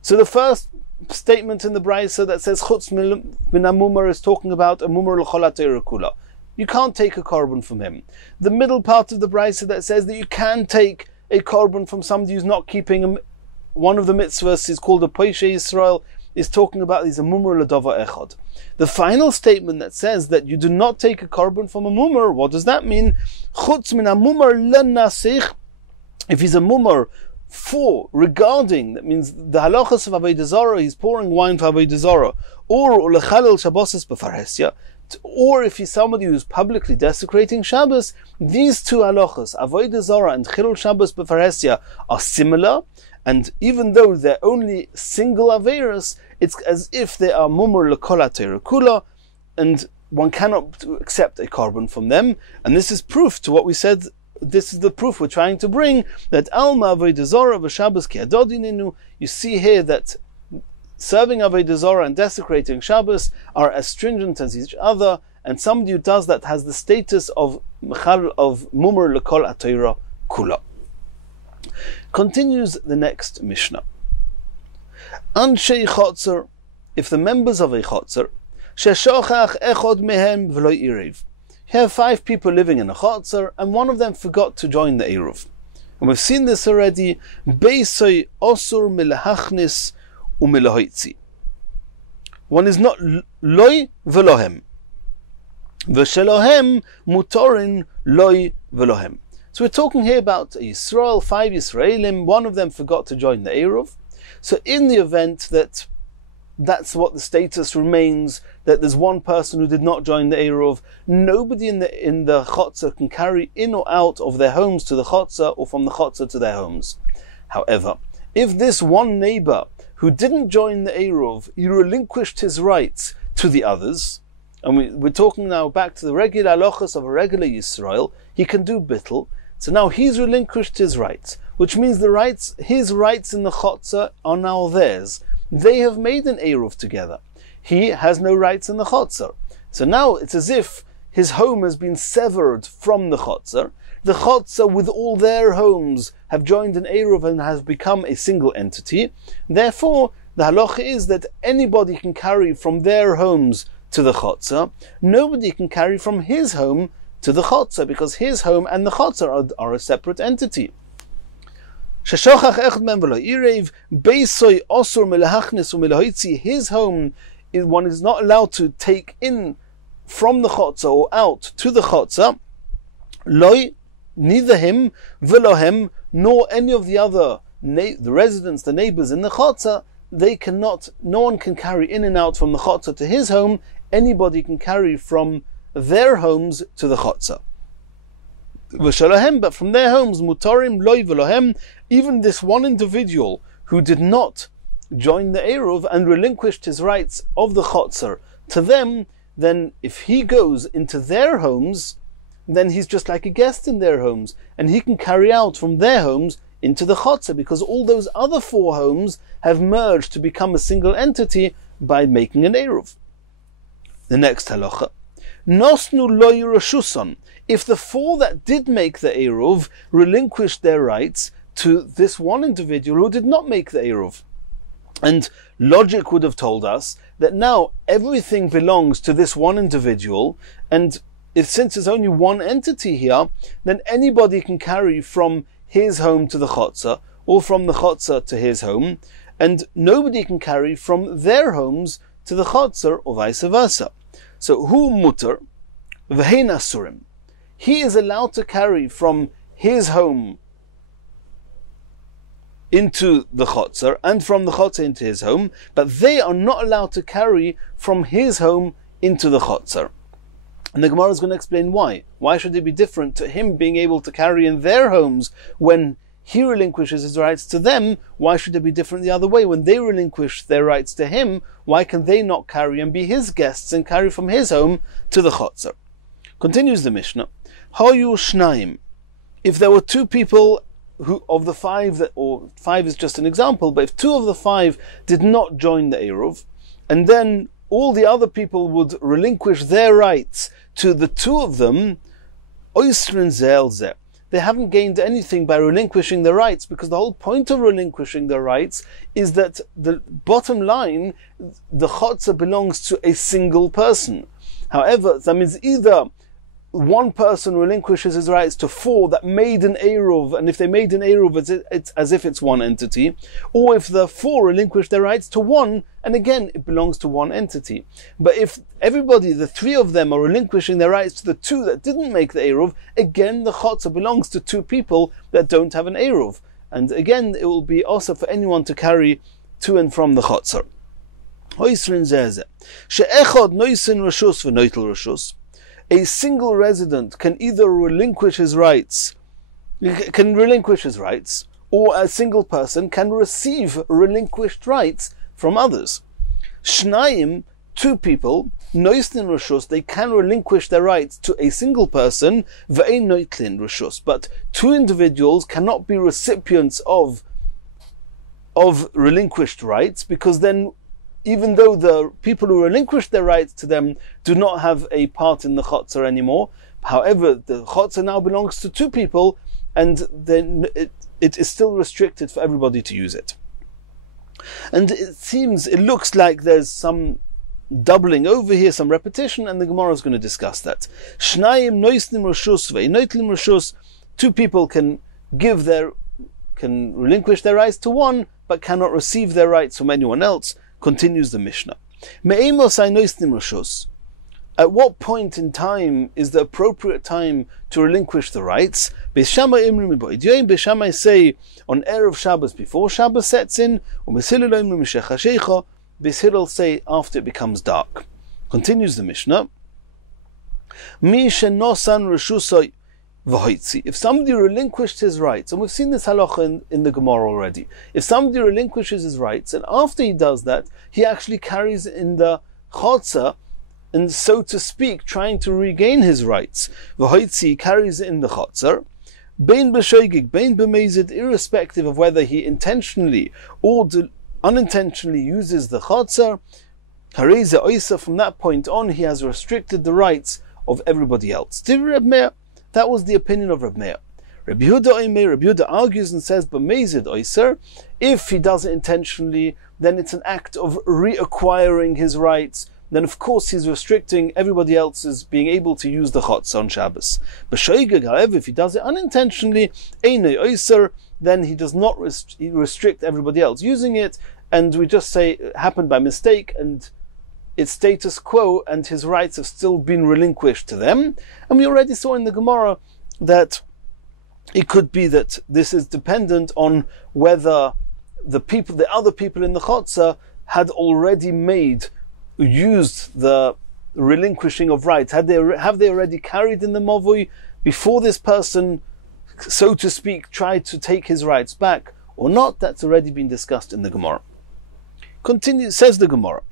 So the first statement in the brisa that says chutz min mumar is talking about a mumar l'chol ha'Torah kula. You can't take a korban from him. The middle part of the brisa that says that you can take a korban from somebody who's not keeping one of the mitzvahs is called a Poishe Yisrael, is talking about these a mumar l'dava echad. The final statement that says that you do not take a korban from a mumar, what does that mean? Chutz min mumar lenasich. If he's a mumar for, regarding, that means the halachas of avodah zarah, he's pouring wine for avodah zarah, or lechalel shabbos b'farhesia, or if he's somebody who's publicly desecrating Shabbos, these two halachas, avodah zarah and chilul shabbos b'farhesia, are similar. And even though they're only single averas, it's as if they are mumar l'kol ha'Torah kula, and one cannot accept a korban from them. And this is proof to what we said. This is the proof we're trying to bring, that alma avodah zarah v'Shabbos ki adodinenu. You see here that serving avodah zarah and desecrating Shabbos are as stringent as each other, and somebody who does that has the status of mumar l'kol ha'Torah kula. Continues the next Mishnah. Anshei chotzer, if the members of a chotzer, sheshachach echod mehem v'lo irev, You have 5 people living in a chotzer, and one of them forgot to join the Eruv. And we've seen this already. Beisoi osur milahachnis umilahoitzi. One is not loy velohem. V'shelohem mutorin loy velohem. So we're talking here about Yisrael, 5 Yisraelim, one of them forgot to join the Eruv. So in the event that that's what the status remains, that there's one person who did not join the Eruv, nobody in the chotzer can carry in or out of their homes to the chotzer, or from the chotzer to their homes. However, if this one neighbor who didn't join the Eruv, he relinquished his rights to the others, and we're talking now back to the regular halachas of a regular Yisrael, he can do bittul. So now he's relinquished his rights, which means his rights in the chotzer are now theirs. They have made an Eruv together. He has no rights in the chotzer. So now it's as if his home has been severed from the chotzer. The chotzer with all their homes have joined an Eruv and has become a single entity. Therefore, the halacha is that anybody can carry from their homes to the chotzer. Nobody can carry from his home to the chotzer, because his home and the chotzer are a separate entity. His home, one is not allowed to take in from the chotzer or out to the chotzer. Loi, neither him, velohem, nor any of the other the residents, the neighbors in the chotzer. No one can carry in and out from the chotzer to his home. Anybody can carry from their homes to the chotzer. But from their homes, mutarim loy velohem, even this one individual who did not join the Eruv and relinquished his rights of the chotzer to them, then if he goes into their homes, then he's just like a guest in their homes, and he can carry out from their homes into the chotzer, because all those other 4 homes have merged to become a single entity by making an Eruv. The next halacha. Nosnu lo yerushuson. If the 4 that did make the Eruv relinquished their rights to this one individual who did not make the Eruv. And logic would have told us that now everything belongs to this one individual, and since there's only one entity here, then anybody can carry from his home to the chotzer, or from the chotzer to his home, and nobody can carry from their homes to the chotzer, or vice versa. So, hu muter, v'hein asurim. He is allowed to carry from his home into the chotzer, and from the chotzer into his home, but they are not allowed to carry from his home into the chotzer. And the Gemara is going to explain why. Why should it be different to him being able to carry in their homes when he relinquishes his rights to them? Why should it be different the other way? When they relinquish their rights to him, why can they not carry and be his guests and carry from his home to the chotzer? Continues the Mishnah. Hayu shnaim. If there were 2 people who of the 5, or 5 is just an example, but if 2 of the 5 did not join the Eruv, and then all the other people would relinquish their rights to the 2 of them, oisrin zelzeh. They haven't gained anything by relinquishing their rights, because the whole point of relinquishing their rights is that the bottom line, the chotzer belongs to a single person. However, that means either one person relinquishes his rights to 4 that made an Eruv, and if they made an Eruv, it's as if it's one entity, or if the 4 relinquish their rights to 1, and again, it belongs to one entity. But if everybody, the 3 of them, are relinquishing their rights to the 2 that didn't make the Eruv, again, the chotzer belongs to 2 people that don't have an Eruv. And again, it will be also for anyone to carry to and from the chotzer. A single resident can either relinquish his rights, or a single person can receive relinquished rights from others. Shnayim, 2 people, noisnin reshus, they can relinquish their rights to a single person, ve'ein noitlin reshus, but 2 individuals cannot be recipients of relinquished rights, because then even though the people who relinquished their rights to them do not have a part in the chotzer anymore, however, the chotzer now belongs to 2 people, and then it is still restricted for everybody to use it. And it looks like there's some doubling over here, some repetition, and the Gemara is going to discuss that. Shnayim noisnim rashus ve'noitlim rashus. Two people can relinquish their rights to one, but cannot receive their rights from anyone else. Continues the Mishnah. Me'emos noisnim rashus. At what point in time is the appropriate time to relinquish the rights? Beis Shammai say on Erev Shabbos before Shabbos sets in, or Beis Hillel say after it becomes dark. Continues the Mishnah. If somebody relinquished his rights, and we've seen this halacha in the Gemara already, if somebody relinquishes his rights, and after he does that, he actually carries in the chotzer, and so to speak, trying to regain his rights. V'hoitzi carries in the chotzer, bein b'shoigig, bein b'mezid, irrespective of whether he intentionally or unintentionally uses the chotzer, hareze oisa, from that point on, he has restricted the rights of everybody else. That was the opinion of Reb Meir. Rabbi Yehuda argues and says, b'mezid oiser, if he does it intentionally, then it's an act of reacquiring his rights. Then of course he's restricting everybody else's being able to use the chotzer on Shabbos. B'shoigig, however, if he does it unintentionally, einei oiser, then he does not restrict everybody else using it, and we just say it happened by mistake, and it's status quo, and his rights have still been relinquished to them. And we already saw in the Gemara that it could be that this is dependent on whether the other people in the chotzer had already used the relinquishing of rights. Have they already carried in the mavui before this person, so to speak, tried to take his rights back or not? That's already been discussed in the Gemara. Says the Gemara,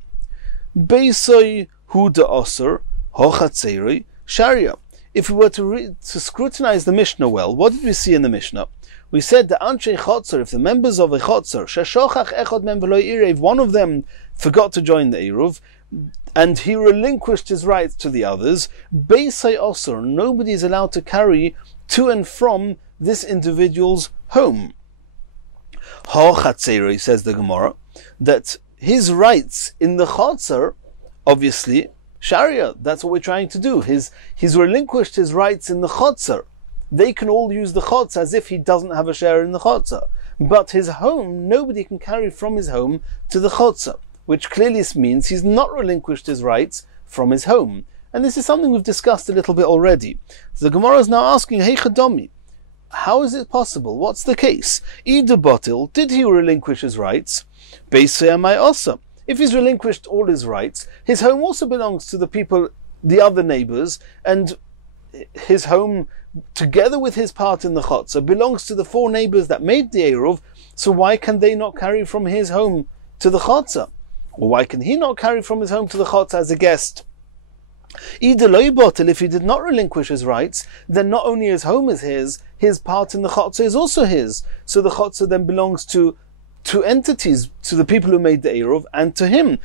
Beisoi hu de oser hochatzeri sharia. If we were to scrutinize the Mishnah well, what did we see in the Mishnah? We said the anshe chotzer, if the members of a chotzer, sheshochach echad mem v'lo irev, one of them forgot to join the Eruv, and he relinquished his rights to the others, beisai oser, nobody is allowed to carry to and from this individual's home. Hochatzeri, says the Gemara, that his rights in the chotzer, obviously, Sharia, that's what we're trying to do. He's relinquished his rights in the chotzer. They can all use the chotzer as if he doesn't have a share in the chotzer. But his home, nobody can carry from his home to the chotzer, which clearly means he's not relinquished his rights from his home. And this is something we've discussed a little bit already. So the Gemara is now asking, Hey Chadomi, how is it possible? What's the case? Ida Botil, did he relinquish his rights? Beisayamai also. If he's relinquished all his rights, his home also belongs to the people, the other neighbors, and his home, together with his part in the chotzer, belongs to the 4 neighbors that made the Eruv, so why can they not carry from his home to the chotzer? Or why can he not carry from his home to the chotzer as a guest? If he did not relinquish his rights, then not only his home is his part in the chotzer is also his. So the chotzer then belongs to 2 entities, to the people who made the Eruv and to him.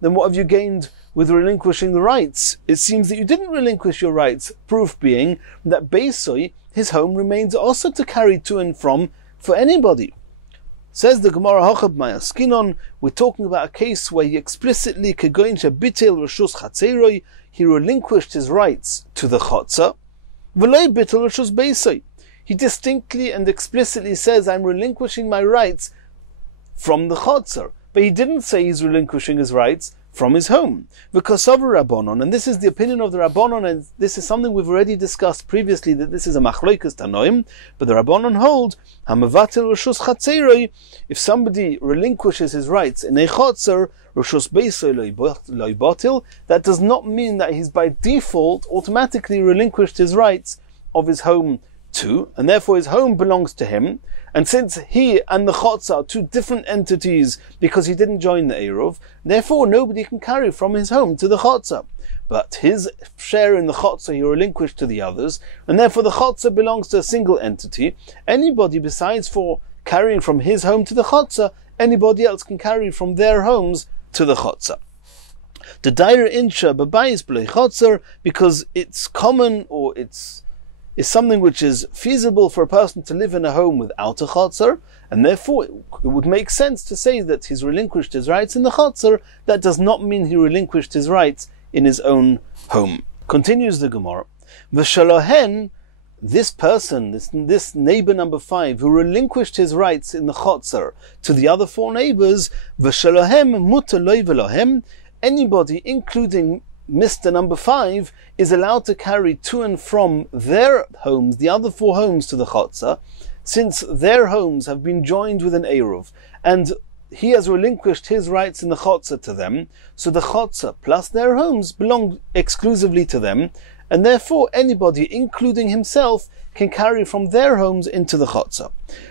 Then what have you gained with relinquishing the rights? It seems that you didn't relinquish your rights, proof being that Beisoi, his home, remains also to carry to and from for anybody. Says the Gemara, Hachab Mayaskinon, we're talking about a case where he explicitly, he relinquished his rights to the chotzer, he distinctly and explicitly says, I'm relinquishing my rights from the chotzer. But he didn't say he's relinquishing his rights from his home. Because of Rabbanon, and this is the opinion of the Rabbanon, and this is something we've already discussed previously, that this is a machloikas tanoim, but the Rabbanon hold, Hamavatil Rishus Chatzeroi, if somebody relinquishes his rights in a chotzer, Rishus Beisoi Loibotil, that does not mean that he's by default automatically relinquished his rights of his home too, and therefore his home belongs to him, and since he and the chotzer are 2 different entities because he didn't join the Eruv, therefore nobody can carry from his home to the chotzer. But his share in the chotzer he relinquished to the others, and therefore the chotzer belongs to a single entity. Anybody besides for carrying from his home to the chotzer, anybody else can carry from their homes to the chotzer. The daira insha babayis b'lei chotzer, because it's common, or it's is something which is feasible for a person to live in a home without a chotzer, and therefore it would make sense to say that he's relinquished his rights in the chotzer. That does not mean he relinquished his rights in his own home. Continues the Gemara. V'shalohen, this person, this neighbor number 5, who relinquished his rights in the chotzer to the other 4 neighbors, v'shalohem mutar lo v'lohem, anybody, including Mr. number 5, is allowed to carry to and from their homes, the other 4 homes, to the chotzer, since their homes have been joined with an Eruv, and he has relinquished his rights in the chotzer to them, so the chotzer plus their homes belong exclusively to them, and therefore anybody, including himself, can carry from their homes into the chotzer.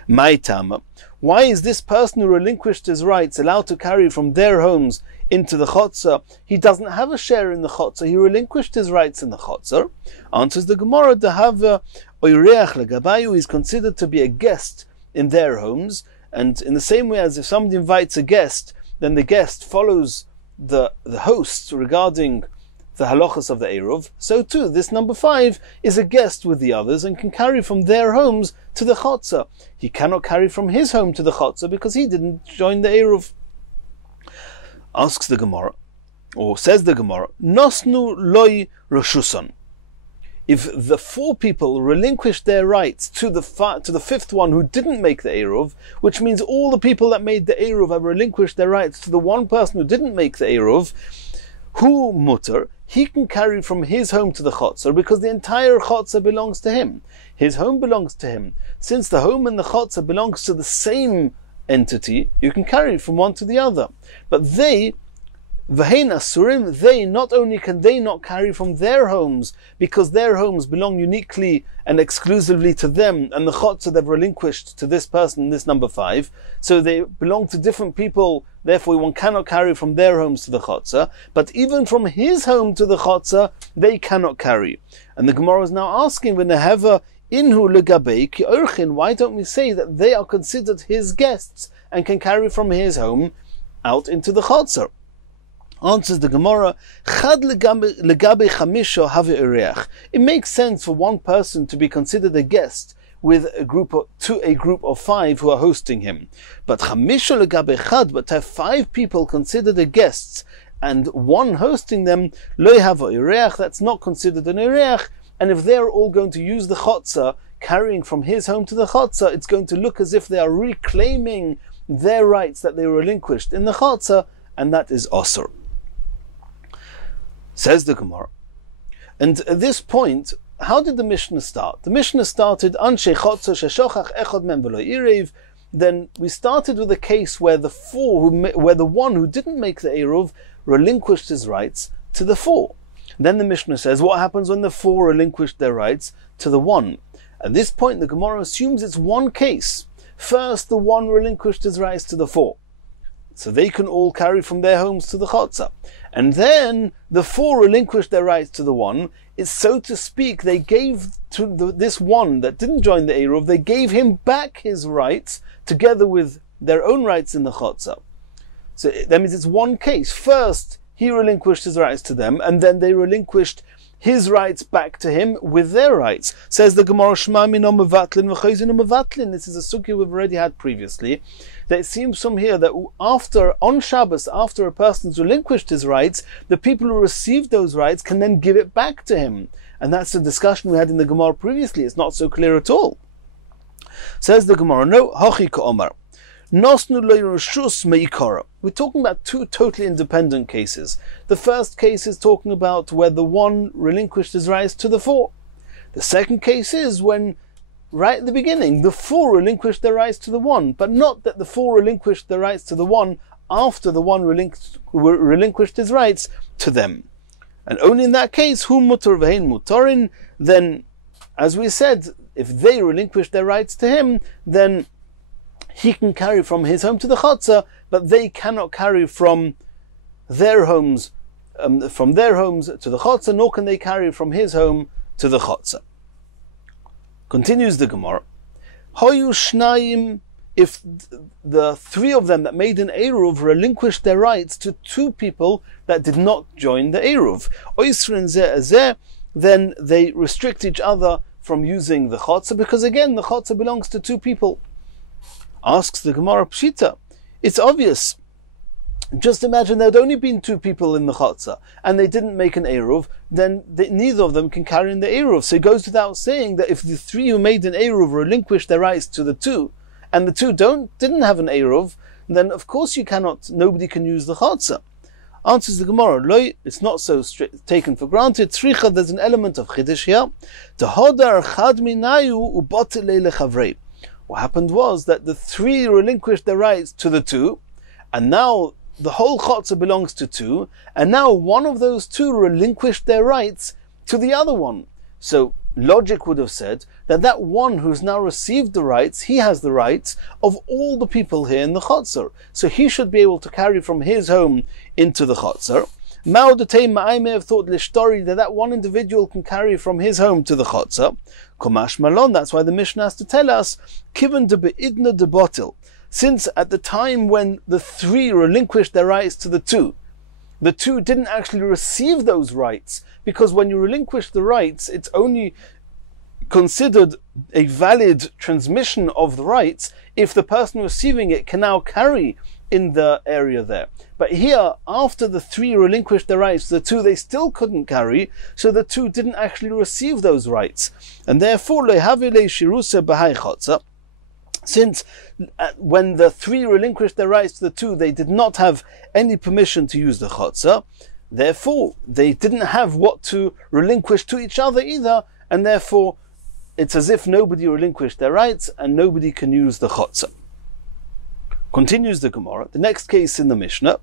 Ma'itama, why is this person who relinquished his rights allowed to carry from their homes into the chotzer? He doesn't have a share in the chotzer, he relinquished his rights in the chotzer. Answers the Gemara, Dahava oireach legabayu, is considered to be a guest in their homes, and in the same way as if somebody invites a guest, then the guest follows the host regarding the halachas of the Eruv, so too this number 5 is a guest with the others and can carry from their homes to the chotzer. He cannot carry from his home to the chotzer because he didn't join the Eruv. Asks the Gemara, or says the Gemara, Nosnu loy roshuson. If the 4 people relinquished their rights to the 5th one who didn't make the Eruv, which means all the people that made the Eruv have relinquished their rights to the one person who didn't make the Eruv, who mutter, he can carry from his home to the chotzer because the entire chotzer belongs to him. His home belongs to him. Since the home and the chotzer belongs to the same entity, you can carry from one to the other. But they, v'hein asurim, they, not only can they not carry from their homes because their homes belong uniquely and exclusively to them, and the chotzer they've relinquished to this person, this number 5, so they belong to different people, therefore one cannot carry from their homes to the chotzer, but even from his home to the chotzer, they cannot carry. And the Gemara is now asking, v'neheva inhu legabei ki orchin, why don't we say that they are considered his guests and can carry from his home out into the chotzer? Answers the Gemara, Chad legabe chamisha have ereach. It makes sense for one person to be considered a guest with a group of 5 who are hosting him. But chamisha legabe chad, but to have 5 people considered the guests and one hosting them, lo have ereach, that's not considered an ereach. And if they're all going to use the chotzer, carrying from his home to the chotzer, it's going to look as if they are reclaiming their rights that they relinquished in the chotzer, and that is osur. Says the Gemara. And at this point, how did the Mishnah start? The Mishnah started, Anshe chotzer sheshochach echad mem v'lo irev. Then we started with a case where the one who didn't make the Eruv relinquished his rights to the 4. Then the Mishnah says, what happens when the 4 relinquished their rights to the 1? At this point, the Gemara assumes it's one case. First, the 1 relinquished his rights to the 4, so they can all carry from their homes to the chotzer. And then the 4 relinquished their rights to the 1. It's, so to speak, they gave to this 1 that didn't join the Eruv, they gave him back his rights together with their own rights in the chotzer. So that means it's one case. First, he relinquished his rights to them, and then they relinquished his rights back to him with their rights. Says the Gemara, Shema mino mevatlin v'chayzinu mevatlin. This is a sukkah we've already had previously. That it seems from here that on Shabbos, after a person's relinquished his rights, the people who received those rights can then give it back to him. And that's the discussion we had in the Gemara previously. It's not so clear at all. Says the Gemara, no, hachi ka'omar. We're talking about 2 totally independent cases. The first case is talking about where the 1 relinquished his rights to the 4. The second case is when, right at the beginning, the 4 relinquished their rights to the 1, but not that the 4 relinquished their rights to the 1 after the 1 relinquished his rights to them. And only in that case, hu mutar v'hein mutarin, then, as we said, if they relinquished their rights to him, then he can carry from his home to the chotzer, but they cannot carry from their homes to the chotzer, nor can they carry from his home to the chotzer. Continues the Gemara. Hoyu shnayim, if the 3 of them that made an Eruv relinquished their rights to 2 people that did not join the Eruv, oisrin zeh, then they restrict each other from using the chotzer, because again, the chotzer belongs to two people. Asks the Gemara Pshita. It's obvious. Just imagine there had only been two people in the chotzer, and they didn't make an eruv, then neither of them can carry in the eruv. So it goes without saying that if the three who made an eruv relinquish their rights to the two, and the two didn't have an eruv, then of course nobody can use the chotzer. Answers the Gemara, Loi, it's not so taken for granted. Tzricha, there's an element of chiddush here. What happened was that the three relinquished their rights to the two, and now the whole chotzer belongs to two, and now one of those two relinquished their rights to the other one. So logic would have said that one who's now received the rights, he has the rights of all the people here in the chotzer. So he should be able to carry from his home into the chotzer. I may have thought l'shtori that one individual can carry from his home to the chotzer. Komash malon, that's why the Mishnah has to tell us, kiven de beidna de botil. Since at the time when the three relinquished their rights to the two didn't actually receive those rights, because when you relinquish the rights, it's only considered a valid transmission of the rights if the person receiving it can now carry in the area there. But here, after the three relinquished their rights to the two, they still couldn't carry, so the two didn't actually receive those rights. And therefore, since when the three relinquished their rights to the two, they did not have any permission to use the chotzer, therefore they didn't have what to relinquish to each other either, and therefore it's as if nobody relinquished their rights and nobody can use the chotzer. Continues the Gemara, the next case in the Mishnah,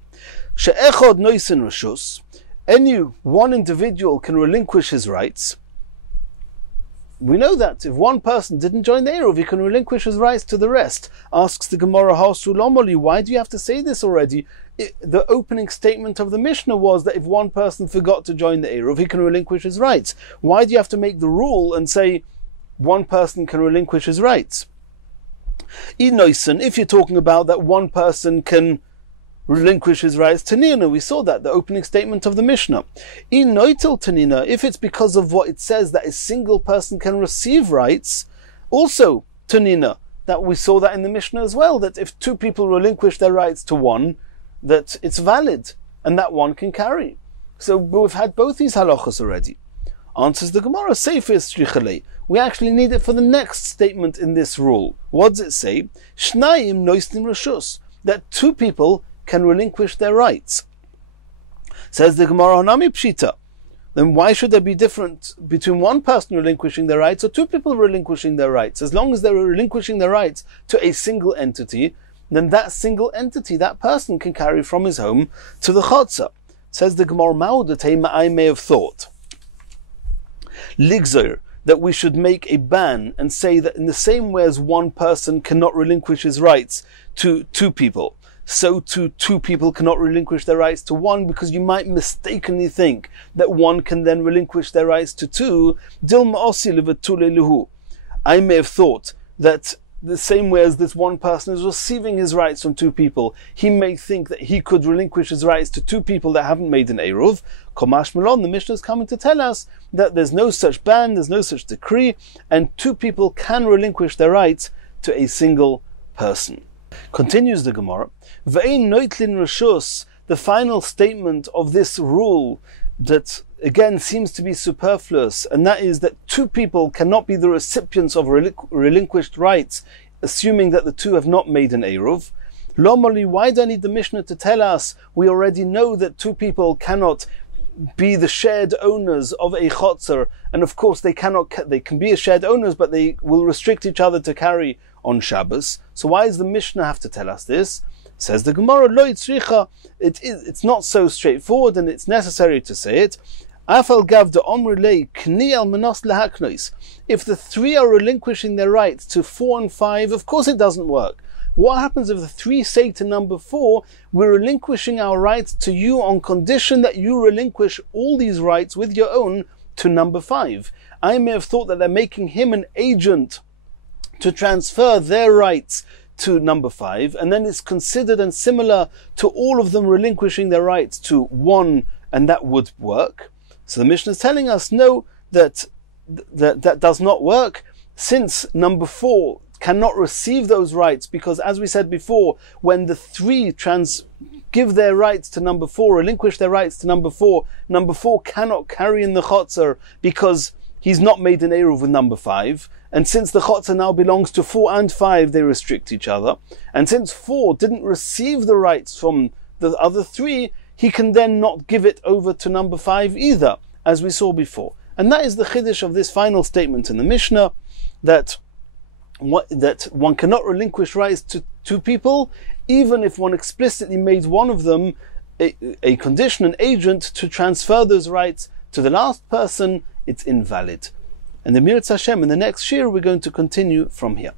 she'echod noisin reshus, any one individual can relinquish his rights. We know that if one person didn't join the eruv, he can relinquish his rights to the rest. Asks the Gemara, why do you have to say this already? The opening statement of the Mishnah was that if one person forgot to join the eruv, he can relinquish his rights. Why do you have to make the rule and say one person can relinquish his rights? If you're talking about that one person can relinquish his rights, Tanina, we saw that, the opening statement of the Mishnah. Tanina, if it's because of what it says that a single person can receive rights, also Tanina, that we saw that in the Mishnah as well, that if two people relinquish their rights to one, that it's valid, and that one can carry. So we've had both these halachas already. Answers the Gemara, we actually need it for the next statement in this rule. What does it say? Shnayim noistin reshus, that two people can relinquish their rights. Says the Gemara, Hanami Pshita. Then why should there be difference between one person relinquishing their rights or two people relinquishing their rights? As long as they're relinquishing their rights to a single entity, then that single entity, that person, can carry from his home to the chotzer. Says the Gemara, I may have thought Ligzer, that we should make a ban and say that in the same way as one person cannot relinquish his rights to two people, so too two people cannot relinquish their rights to one, because you might mistakenly think that one can then relinquish their rights to two. I may have thought that the same way as this one person is receiving his rights from two people, he may think that he could relinquish his rights to two people that haven't made an eruv. Komash Malon, the Mishnah is coming to tell us that there's no such ban, there's no such decree, and two people can relinquish their rights to a single person. Continues the Gemara, Ve'ein noitlin reshus, the final statement of this rule that again seems to be superfluous, and that is that two people cannot be the recipients of relinquished rights, assuming that the two have not made an eruv. Lomali, why do I need the Mishnah to tell us? We already know that two people cannot be the shared owners of a chotzer, and of course they can be shared owners, but they will restrict each other to carry on Shabbos. So why does the Mishnah have to tell us this? Says the Gemara, Lo Yitzricha, it's not so straightforward, and it's necessary to say it. Afal gav de omrulei kni al menos lahaknois. If the three are relinquishing their rights to 4 and 5, of course it doesn't work. What happens if the three say to number 4, we're relinquishing our rights to you on condition that you relinquish all these rights with your own to number 5? I may have thought that they're making him an agent to transfer their rights to number 5, and then it's considered and similar to all of them relinquishing their rights to 1, and that would work. So the Mishnah is telling us, no, that that does not work, since number 4 cannot receive those rights, because as we said before, when the 3 give their rights to number 4, relinquish their rights to number 4 cannot carry in the chotzer because he's not made an eruv with number 5. And since the chotzer now belongs to 4 and 5, they restrict each other. And since 4 didn't receive the rights from the other 3, he can then not give it over to number 5 either, as we saw before. And that is the chiddush of this final statement in the Mishnah, that one cannot relinquish rights to 2 people, even if one explicitly made one of them a condition, an agent to transfer those rights to the last person. It's invalid. And the Mir Hashem, in the next shir, we're going to continue from here.